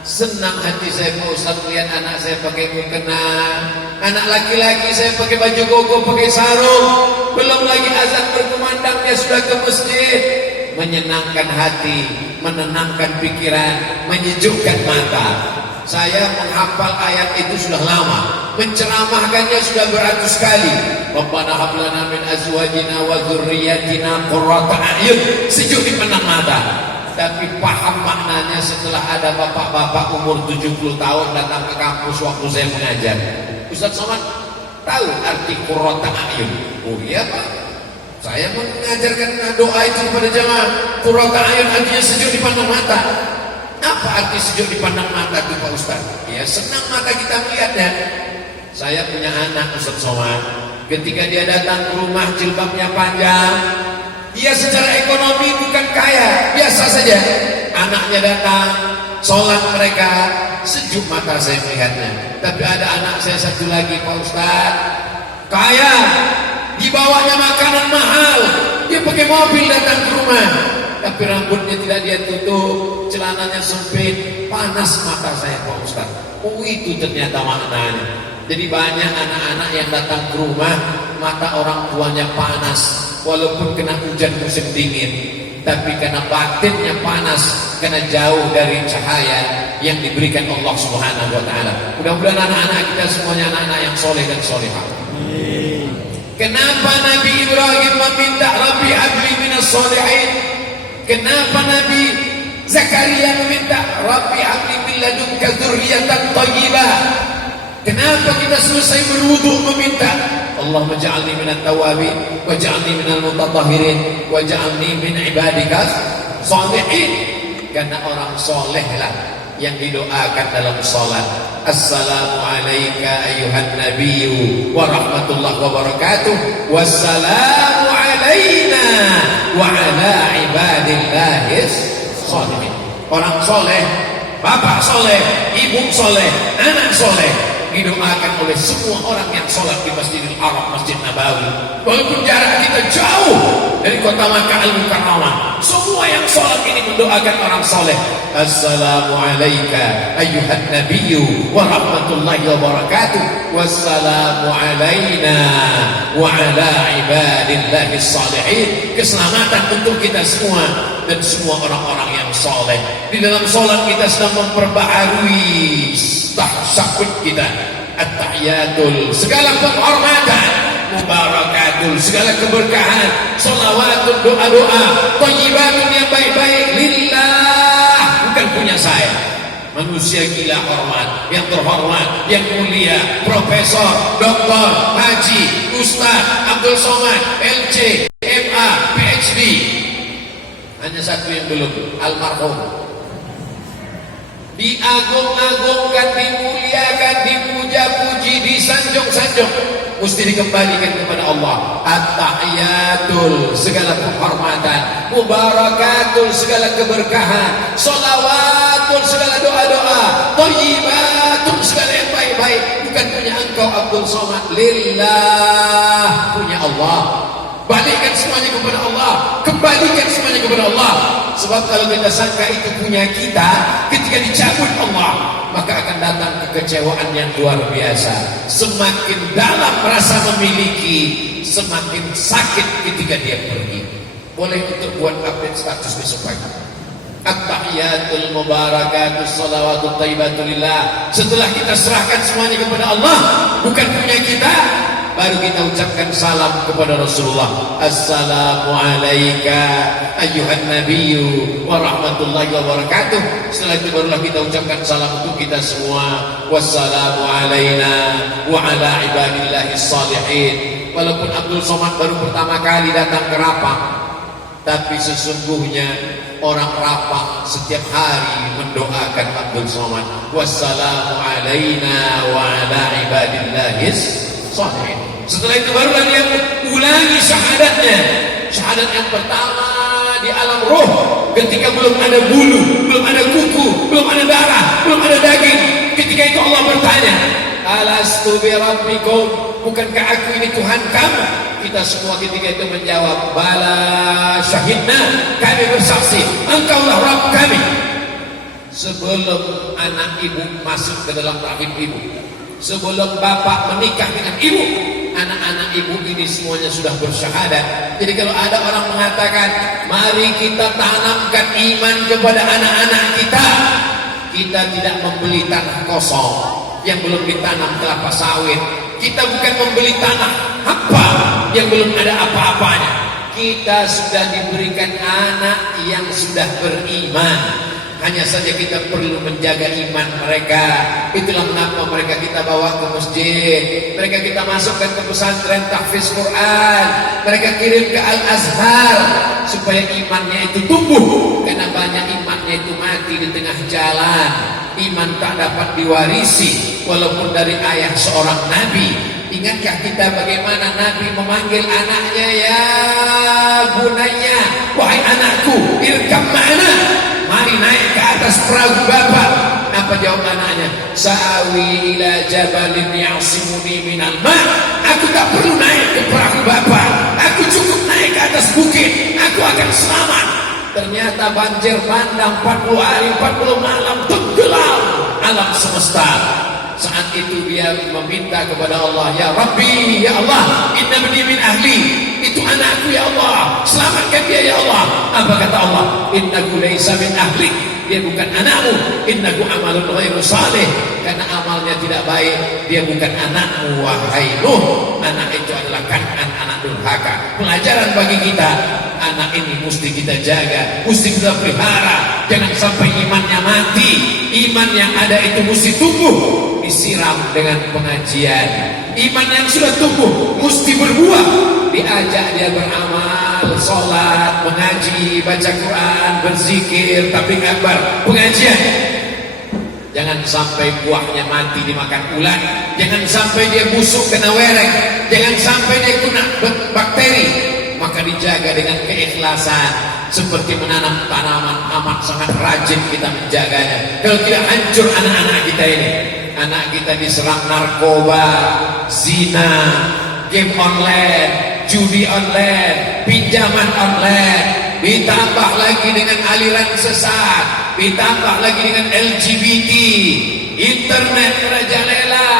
Senang hati saya Pak Ustaz melihat anak saya pakai mukena. Anak laki-laki saya pakai baju koko, pakai sarung. Belum lagi azan berkumandang dia sudah ke masjid. Menyenangkan hati, menenangkan pikiran, menyejukkan mata. Saya menghafal ayat itu sudah lama, menceramahkannya sudah beratus kali. Rabbana hab lana min azwajina wa dzurriyyatina qurrata a'yun, sejuk dipandang mata. tapi paham maknanya setelah ada bapak-bapak umur 70 tahun datang ke kampus waktu saya mengajar. Ustaz Somad tahu arti qurrata a'yun? Oh iya Pak, saya mengajarkan doa itu kepada jamaah. Qurrata a'yun artinya sejuk dipandang mata. Apa arti sejuk dipandang mata itu Pak Ustaz? Ya senang mata kita melihatnya. Saya punya anak Ustaz Somad, ketika dia datang ke rumah jilbabnya panjang, dia secara ekonomi bukan kaya, biasa saja. Anaknya datang, sholat mereka, sejuk mata saya melihatnya. Tapi ada anak saya satu lagi Pak Ustaz, kaya, dibawanya makanan mahal, dia pakai mobil datang ke rumah, tapi rambutnya tidak dia tutup, celananya sempit, panas mata saya Pak Ustaz. Oh itu ternyata maknanya. Jadi banyak anak-anak yang datang ke rumah, mata orang tuanya panas, walaupun kena hujan musim dingin, tapi karena batinnya panas, karena jauh dari cahaya yang diberikan Allah Subhanahu wa Ta'ala. Mudah-mudahan anak-anak kita semuanya anak-anak yang soleh dan solehah. Kenapa Nabi Ibrahim meminta Rabbi habli minas solihin? Kenapa Nabi Zakaria meminta Rabbi habli min ladunka dzurriyyatan thayyibah? Kenapa kita selesai berwudu meminta Allahumma ja'alni minat tawabin waj'alni minal mutatahhirin waj'alni min ibadikas sholihin? Karena orang soleh lah yang didoakan dalam salat. Assalamu alayka ayyuhan nabiyyu wa rahmatullahi wa barakatuh, wassalamu alayna wa ala ibadillahis sholihin. Orang soleh, bapak soleh, ibu soleh, anak soleh didoakan oleh semua orang yang sholat di Masjidil Haram, Masjid Nabawi. Walaupun jarak kita jauh dari kota Makkah Al-Mukarramah, semua yang sholat ini mendoakan orang soleh. Assalamu alayka ayyuhan nabiyyu wa rahmatullahi wa barakatuh, wassalamu alayna wa ala ibadillahis sholihin. Keselamatan untuk kita semua dan semua orang-orang yang soleh. Di dalam sholat kita sedang memperbaharui tasyahud kita, at-tahiyatul, segala penghormatan, mubarakatul, segala keberkahan, sholawatun, doa-doa, thayyibatun yang baik-baik lillah, bukan punya saya. Manusia gila hormat, yang terhormat, yang mulia, profesor, doktor, haji, ustaz, Abdul Somad, LC, MA, PhD. Hanya satu yang belum, almarhum. Diagung-agungkan, dimuliakan, dipuja-puji, disanjung-sanjung, mesti dikembalikan kepada Allah. At-tahiyatul, segala penghormatan, mubarakatul, segala keberkahan, sholawatun, segala doa-doa, thayyibatun, segala yang baik-baik, bukan punya engkau Abdul Somad, lillah, punya Allah. Balikkan semuanya kepada Allah, kembalikan semuanya kepada Allah. Sebab kalau kita sangka itu punya kita, ketika dicabut Allah, maka akan datang kekecewaan yang luar biasa. Semakin dalam rasa memiliki, semakin sakit ketika dia pergi. Boleh untuk buat update status besok pagi. At-tahiyatul mubarakatus salawatut thayyibatulillah. Setelah kita serahkan semuanya kepada Allah, bukan punya kita, baru kita ucapkan salam kepada Rasulullah. Assalamu alayka ayyuhan nabiyyu wa rahmatullahi wa barakatuh. Setelah itu barulah kita ucapkan salam untuk kita semua. Wassalamu alayna wa ala ibadillahis sholihin. Walaupun Abdul Somad baru pertama kali datang ke Rapang, tapi sesungguhnya orang Rapang setiap hari mendoakan Abdul Somad. Wassalamu alayna wa ala ibadillahis sholihin. Setelah itu barulah dia ulangi syahadatnya. Syahadat yang pertama di alam roh, ketika belum ada bulu, belum ada kuku, belum ada darah, belum ada daging. Ketika itu Allah bertanya, alastu bi rabbikum, bukankah aku ini Tuhan kamu? Kita semua ketika itu menjawab, bala syahidna, kami bersaksi, engkaulah Rabb kami. Sebelum anak ibu masuk ke dalam rahim ibu, sebelum bapak menikah dengan ibu, anak-anak ibu ini semuanya sudah bersyahadat. Jadi kalau ada orang mengatakan, mari kita tanamkan iman kepada anak-anak kita, kita tidak membeli tanah kosong yang belum ditanam kelapa sawit. Kita bukan membeli tanah hampa yang belum ada apa-apanya. Kita sudah diberikan anak yang sudah beriman. Hanya saja kita perlu menjaga iman mereka. Itulah mengapa mereka kita bawa ke masjid, mereka kita masukkan ke pesantren tahfiz Quran, mereka kirim ke Al-Azhar supaya imannya itu tumbuh. Karena banyak imannya itu mati di tengah jalan. Iman tak dapat diwarisi walaupun dari ayah seorang nabi. Ingatkah kita bagaimana Nabi memanggil anaknya, ya bunayya, wahai anakku, irkam ma'ana, mari naik ke atas perahu Bapak. Apa jawab anaknya? Sa'awi ila jabalin ya'simuni minal ma'. Aku tak perlu naik ke perahu Bapak, aku cukup naik ke atas bukit, aku akan selamat. Ternyata banjir bandang 40 hari 40 malam, tenggelam alam semesta. Saat itu dia meminta kepada Allah, ya Rabbi, ya Allah, inna bani min ahli, itu anakku ya Allah, selamatkan dia ya Allah. Apa kata Allah? Innahu laysa min ahli, dia bukan anakmu. Innahu amalun ghairu salih, karena amalnya tidak baik. Dia bukan anakmu wahai Nuh. Anak itu adalah Kan'an, anak durhaka. Pelajaran bagi kita, anak ini mesti kita jaga, mesti kita pelihara. Jangan sampai imannya mati. Iman yang ada itu mesti tumbuh, disiram dengan pengajian. Iman yang sudah tumbuh mesti berbuah, diajak dia beramal, sholat, mengaji, baca Quran, berzikir, tabligh akbar, pengajian. Jangan sampai buahnya mati dimakan ulat, jangan sampai dia busuk kena wereng, jangan sampai dia kena bakteri. Maka dijaga dengan keikhlasan. Seperti menanam tanaman, amat sangat rajin kita menjaganya. Kalau tidak hancur anak-anak kita ini. Anak kita diserang narkoba, zina, game online, judi online, pinjaman online, ditambah lagi dengan aliran sesat, ditambah lagi dengan LGBT, internet merajalela.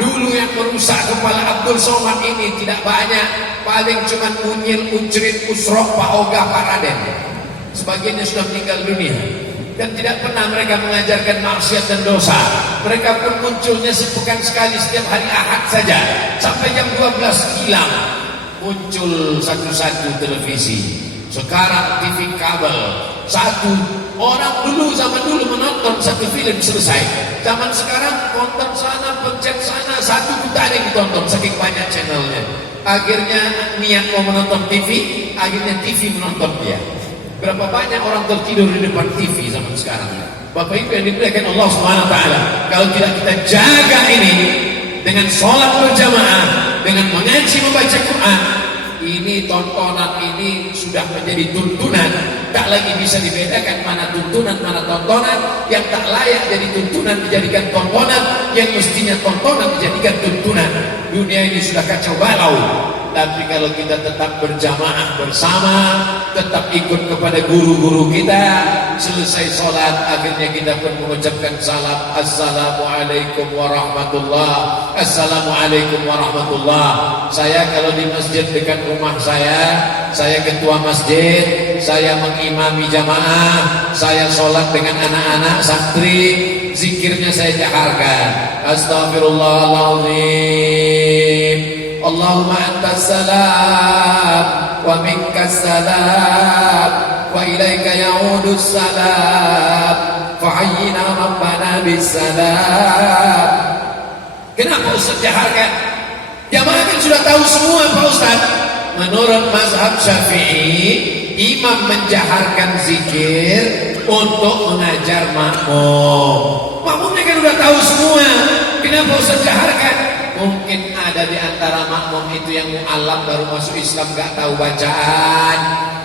Dulu yang merusak kepala Abdul Somad ini tidak banyak, paling cuma Unyil, Ucrit, Usrok, Pak Ogah, Pak Raden. Sebagiannya sudah meninggal dunia. Dan tidak pernah mereka mengajarkan maksiat dan dosa. Mereka pun munculnya sepekan sekali, setiap hari Ahad saja, sampai jam 12 silam muncul satu-satu televisi. Sekarang TV kabel satu. Orang dulu, zaman dulu menonton satu film selesai. Zaman sekarang nonton sana, pencet sana, satu pun tak ada yang ditonton, saking banyak channelnya. Akhirnya niat mau menonton TV, akhirnya TV menonton dia. Berapa banyak orang tertidur di depan TV zaman sekarang. Bapak Ibu yang dimuliakan Allah Subhanahu wa taala, kalau tidak kita jaga ini dengan sholat berjamaah, dengan mengaji membaca Quran, ini tontonan ini sudah menjadi tuntunan. Tak lagi bisa dibedakan mana tuntunan, mana tontonan. Yang tak layak jadi tuntunan dijadikan tontonan, yang mestinya tontonan dijadikan tuntunan. Dunia ini sudah kacau balau. Tapi kalau kita tetap berjamaah bersama, tetap ikut kepada guru-guru kita, selesai sholat akhirnya kita pun mengucapkan salam, Assalamualaikum warahmatullah, Assalamualaikum warahmatullah. Saya kalau di masjid dekat rumah saya ketua masjid, saya mengimami jamaah, saya sholat dengan anak-anak santri, zikirnya saya jaharkan, Astaghfirullahaladzim, Allahumma antas salam wa minkas salam wa ilaika ya'udus salam fahayyina rabbana bis salam. Kenapa Ustaz jaharkan? Jamaah kan sudah tahu semua Pak Ustaz. Menurut mazhab Syafi'i, imam menjaharkan zikir untuk mengajar makmum. Makmumnya kan sudah tahu semua. Kenapa Ustaz jaharkan? Mungkin ada di antara makmum itu yang mu'alaf baru masuk Islam, gak tahu bacaan.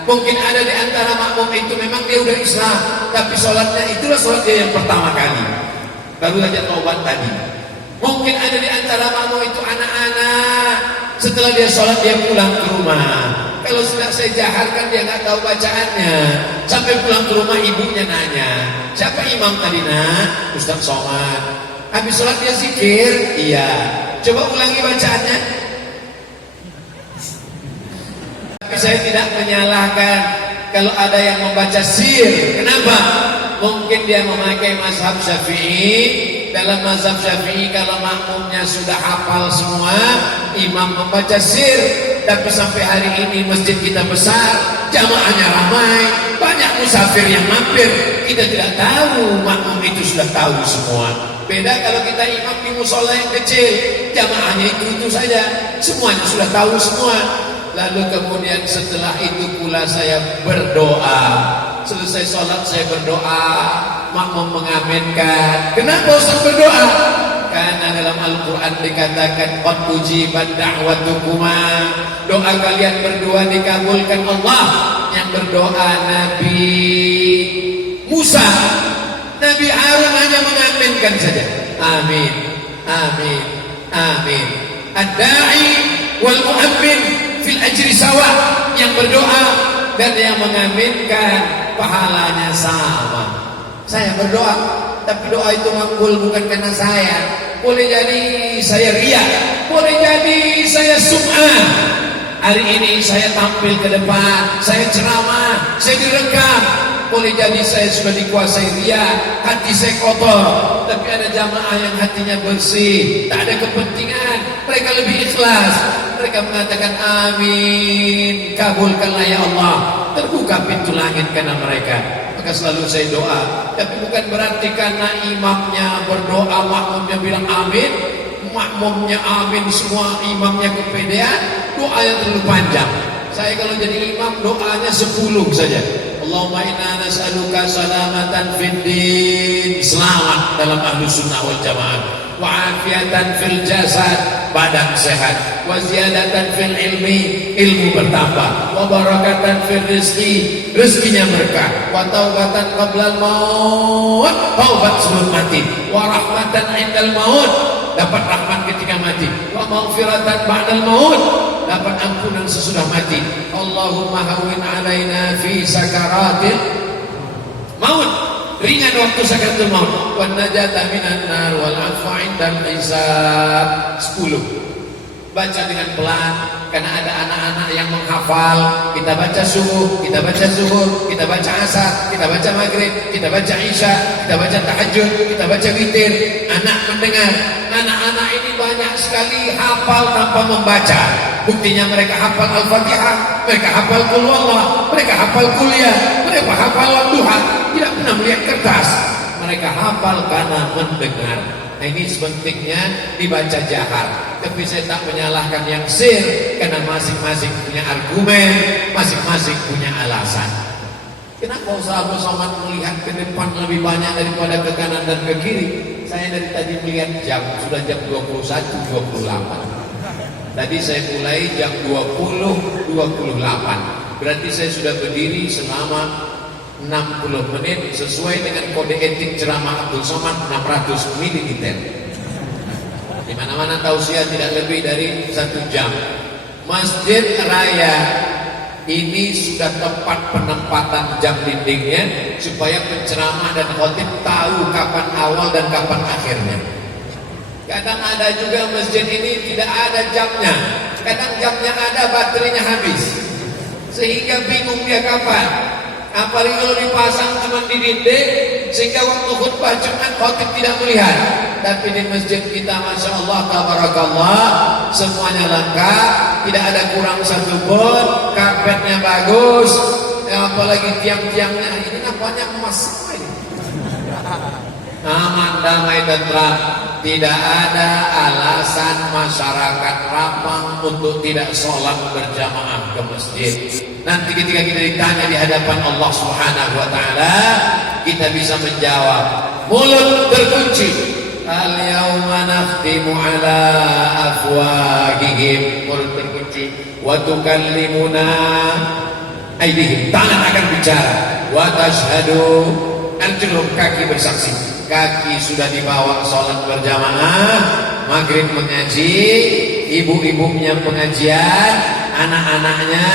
Mungkin ada di antara makmum itu memang dia udah Islam, tapi sholatnya itulah sholat dia yang pertama kali, baru saja taubat tadi. Mungkin ada di antara makmum itu anak-anak, setelah dia sholat dia pulang ke rumah. Kalau sudah saya jaharkan dia gak tahu bacaannya, sampai pulang ke rumah ibunya nanya, siapa imam tadi nak? Ustaz Somad. Habis sholat dia zikir? Iya. Coba ulangi bacaannya. Tapi saya tidak menyalahkan kalau ada yang membaca sir. Kenapa? Mungkin dia memakai mazhab Syafi'i. Dalam mazhab Syafi'i kalau makmumnya sudah hafal semua, imam membaca sir. tapi sampai hari ini masjid kita besar, jamaahnya ramai, banyak musafir yang mampir. Kita tidak tahu, makmum itu sudah tahu semua. Beda kalau kita imam di musola yang kecil, jamaahnya itu saja, semuanya sudah tahu semua. Lalu kemudian setelah itu pula saya berdoa. Selesai sholat saya berdoa, makmum mengaminkan. Kenapa Ustaz berdoa? Karena dalam Al-Quran dikatakan qad ujibat da'watukuma, doa kalian berdua dikabulkan Allah. Yang berdoa Nabi Musa, Nabi Harun hanya mengaminkan saja. Amin, amin, amin. Ad-da'i wal mu'ammin fil ajri sawa. Yang berdoa dan yang mengaminkan pahalanya sama. Saya berdoa, tapi doa itu makbul bukan karena saya. Boleh jadi saya riya, boleh jadi saya sum'ah. Hari ini saya tampil ke depan, saya ceramah, saya direkam. Boleh jadi saya sudah dikuasai riya, hati saya kotor. Tapi ada jamaah yang hatinya bersih, tak ada kepentingan, mereka lebih ikhlas. Mereka mengatakan amin, kabulkanlah ya Allah. Terbuka pintu langit karena mereka. Maka selalu saya doa. Tapi bukan berarti karena imamnya berdoa, makmumnya bilang amin, makmumnya amin semua, imamnya kepedean, doa yang terlalu panjang. Saya kalau jadi imam doanya 10 saja. Allahumma inna nas'aluka salamatan fid din, selamat dalam ahlus sunnah wal jamaah, wa afiatan fil jasad, badan sehat, wa ziyadatan fil ilmi, ilmu bertambah, wa barakatan fil rizki, rezekinya berkah, wa taubatan qablal maut, taubat sebelum mati, wa rahmatan indal maut, dapat rahmat ketika mati, wa maghfiratan ba'dal maut, dapat ampunan sesudah mati. Allahumma hawwin alaina fi sakaratil maut, ringan waktu sakaratul maut, wan najata minan nar wal afwa indal hisab. 10. Baca dengan pelan, karena ada anak-anak yang menghafal. Kita baca subuh, kita baca zuhur, kita baca asar, kita baca maghrib, kita baca isya, kita baca tahajud, kita baca witir. Anak mendengar. Anak-anak ini banyak sekali hafal tanpa membaca. Buktinya mereka hafal Al-Fatihah, mereka hafal Qul Huwallah, mereka hafal kuliah, mereka hafal Wadduha, tidak pernah melihat kertas. Mereka hafal karena mendengar. Nah, ini sepentingnya dibaca jahar. Tapi saya tak menyalahkan yang sir, karena masing-masing punya argumen, masing-masing punya alasan. Kenapa sahabat Somad melihat ke depan lebih banyak daripada ke kanan dan ke kiri? Saya dari tadi melihat jam, sudah jam 21.28. Tadi saya mulai jam 20.28. Berarti saya sudah berdiri selama 60 menit sesuai dengan kode etik ceramah Abdul Somad 600 ml. Di mana-mana tausiah tidak lebih dari 1 jam. Masjid Raya ini sudah tempat penempatan jam dindingnya supaya penceramah dan khotib tahu kapan awal dan kapan akhirnya. Kadang ada juga masjid ini tidak ada jamnya. Kadang jamnya ada, baterainya habis, sehingga bingung dia kapan. Apalagi kalau dipasang cuma di dinding, sehingga waktu khutbah Jumat khotib tidak melihat. Tapi di masjid kita Masya Allah tabarakallah, semuanya lengkap, tidak ada kurang satu pun, karpetnya bagus, apalagi tiang-tiangnya ini nampaknya emas semua ini. Aman, damai, tentram. Tidak ada alasan masyarakat Rapang untuk tidak sholat berjamaah ke masjid. Nanti ketika kita ditanya di hadapan Allah Subhanahu wa Ta'ala, kita bisa menjawab. Mulut terkunci. Al-yawma nakhtimu ala afwahihim, mulut terkunci. Wa tukallimuna aydihim, tangan akan bicara. Wa tashhadu arjuluhum, kaki bersaksi. Kaki sudah dibawa sholat berjamaah, maghrib mengaji, ibu-ibunya pengajian, anak-anaknya,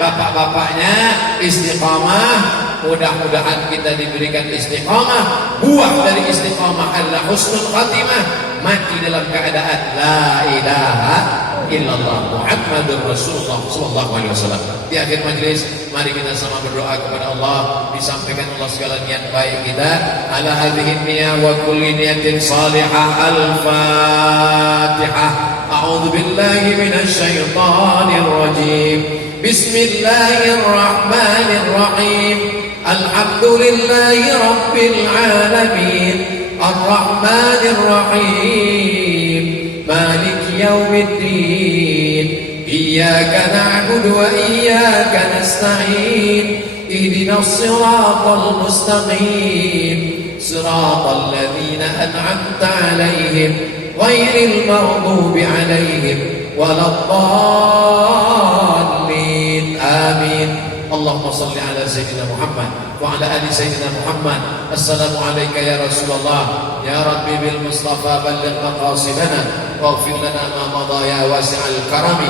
bapak-bapaknya istiqamah. Mudah-mudahan kita diberikan istiqamah. Buah dari istiqamah adalah husnul khatimah, mati dalam keadaan la ilaha illallah Muhammadur Rasulullah sallallahu alaihi wasallam. Di akhir majlis, mari kita sama berdoa kepada Allah, disampaikan Allah segala niat baik kita. Ala hadhihi niyyah wa kulli niyatin salihah. Al-Fatihah. أعوذ بالله من الشيطان الرجيم بسم الله الرحمن الرحيم الحمد لله رب العالمين الرحمن الرحيم مالك يوم الدين إياك نعبد وإياك نستعين اهدنا الصراط المستقيم صراط الذين أنعمت عليهم غير المغضوب عليهم ولا الضالين آمين اللهم صل على سيدنا محمد وعلى آل سيدنا محمد السلام عليك يا رسول الله يا ربي بالمصطفى بلغ مقاصدنا واغفر لنا ما مضى يا واسع الكرم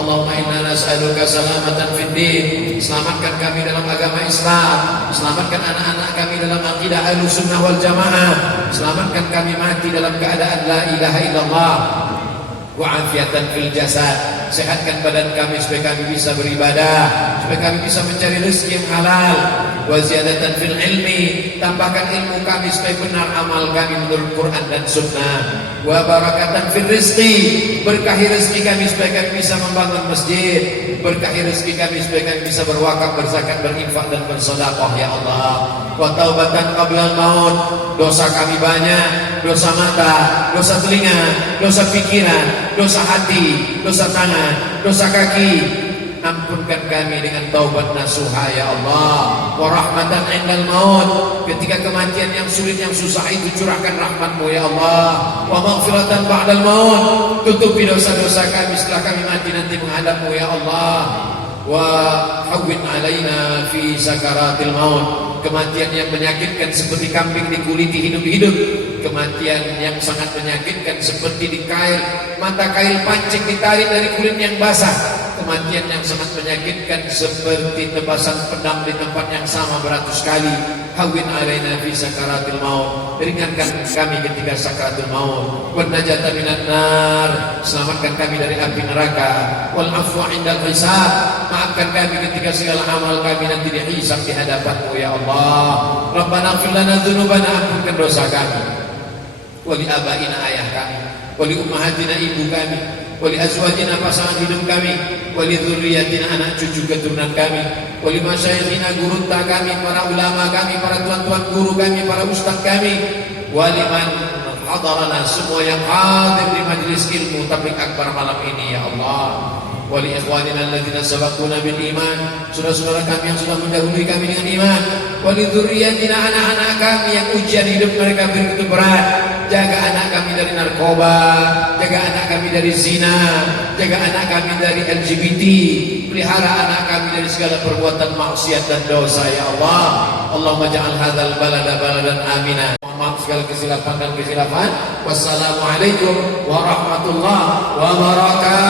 اللهم إنا نسألك سلامة في الدين selamatkan kami dalam agama Islam, selamatkan anak-anak kami dalam akidah Ahlussunnah wal Jamaah, selamatkan kami mati dalam keadaan la ilaha illallah, wa'afiatan fil jasad, sehatkan badan kami supaya kami bisa beribadah, supaya kami bisa mencari rezeki yang halal, wa ziyadatan fil ilmi, tambahkan ilmu kami supaya benar amal kami menurut Quran dan Sunnah, wa barakatan fil rizqi, berkahi rezeki kami supaya kami bisa membangun masjid, berkahi rezeki kami supaya kami bisa berwakaf, berzakat, berinfak dan bersedekah ya Allah. Wa taubatan qabla al-maut, dosa kami banyak, dosa mata, dosa telinga, dosa pikiran, dosa hati, dosa tangan, dosa kaki. Ampunkan kami dengan taubat nasuha ya Allah. Wa rahmatan indal maut, ketika kematian yang sulit yang susah itu curahkan rahmat-Mu ya Allah. Wa maghfiratan ba'dal maut, tutupi dosa-dosa kami setelah kami mati nanti menghadap-Mu ya Allah. Wa hawwin alaina fi sakaratil maut, kematian yang menyakitkan seperti kambing dikuliti hidup-hidup, kematian yang sangat menyakitkan seperti dikail, mata kail pancing ditarik dari kulit yang basah, kematian yang sangat menyakitkan seperti tebasan pedang di tempat yang sama beratus kali. Hawwin alaina fi sakaratil maut, ringankan kami ketika sakaratul maut. Wan najatan minan nar, selamatkan kami dari api neraka. Wal afwa indal hisab, maafkan kami ketika segala amal kami nanti dihisab di hadapan-Mu ya Allah. Rabbana ighfir lana dzunubana, ampunkan dosa kami, wali abaina ayah kami, wali ummahatina ibu kami, wali azwajina pasangan hidup kami, wali dzurriyyatina anak cucu keturunan kami, wali masyayikhina guru kami, para ulama kami, para tuan-tuan guru kami, para ustaz kami, wali man hadarana, semua yang hadir di majelis ilmu tabligh akbar malam ini ya Allah. Wali ikhwanina alladzina sabaquna bil iman, saudara-saudara kami yang sudah mendahului kami dengan iman. Wali dzurriyyatina, anak-anak kami yang ujian hidup mereka begitu berat, jaga anak kami dari narkoba, jaga anak kami dari zina, jaga anak kami dari LGBT, pelihara anak kami dari segala perbuatan maksiat dan dosa ya Allah. Allahumma ja'al hadzal balada baladan amina. Maaf segala kesilapan dan kekhilafan. Wassalamualaikum warahmatullahi wabarakatuh.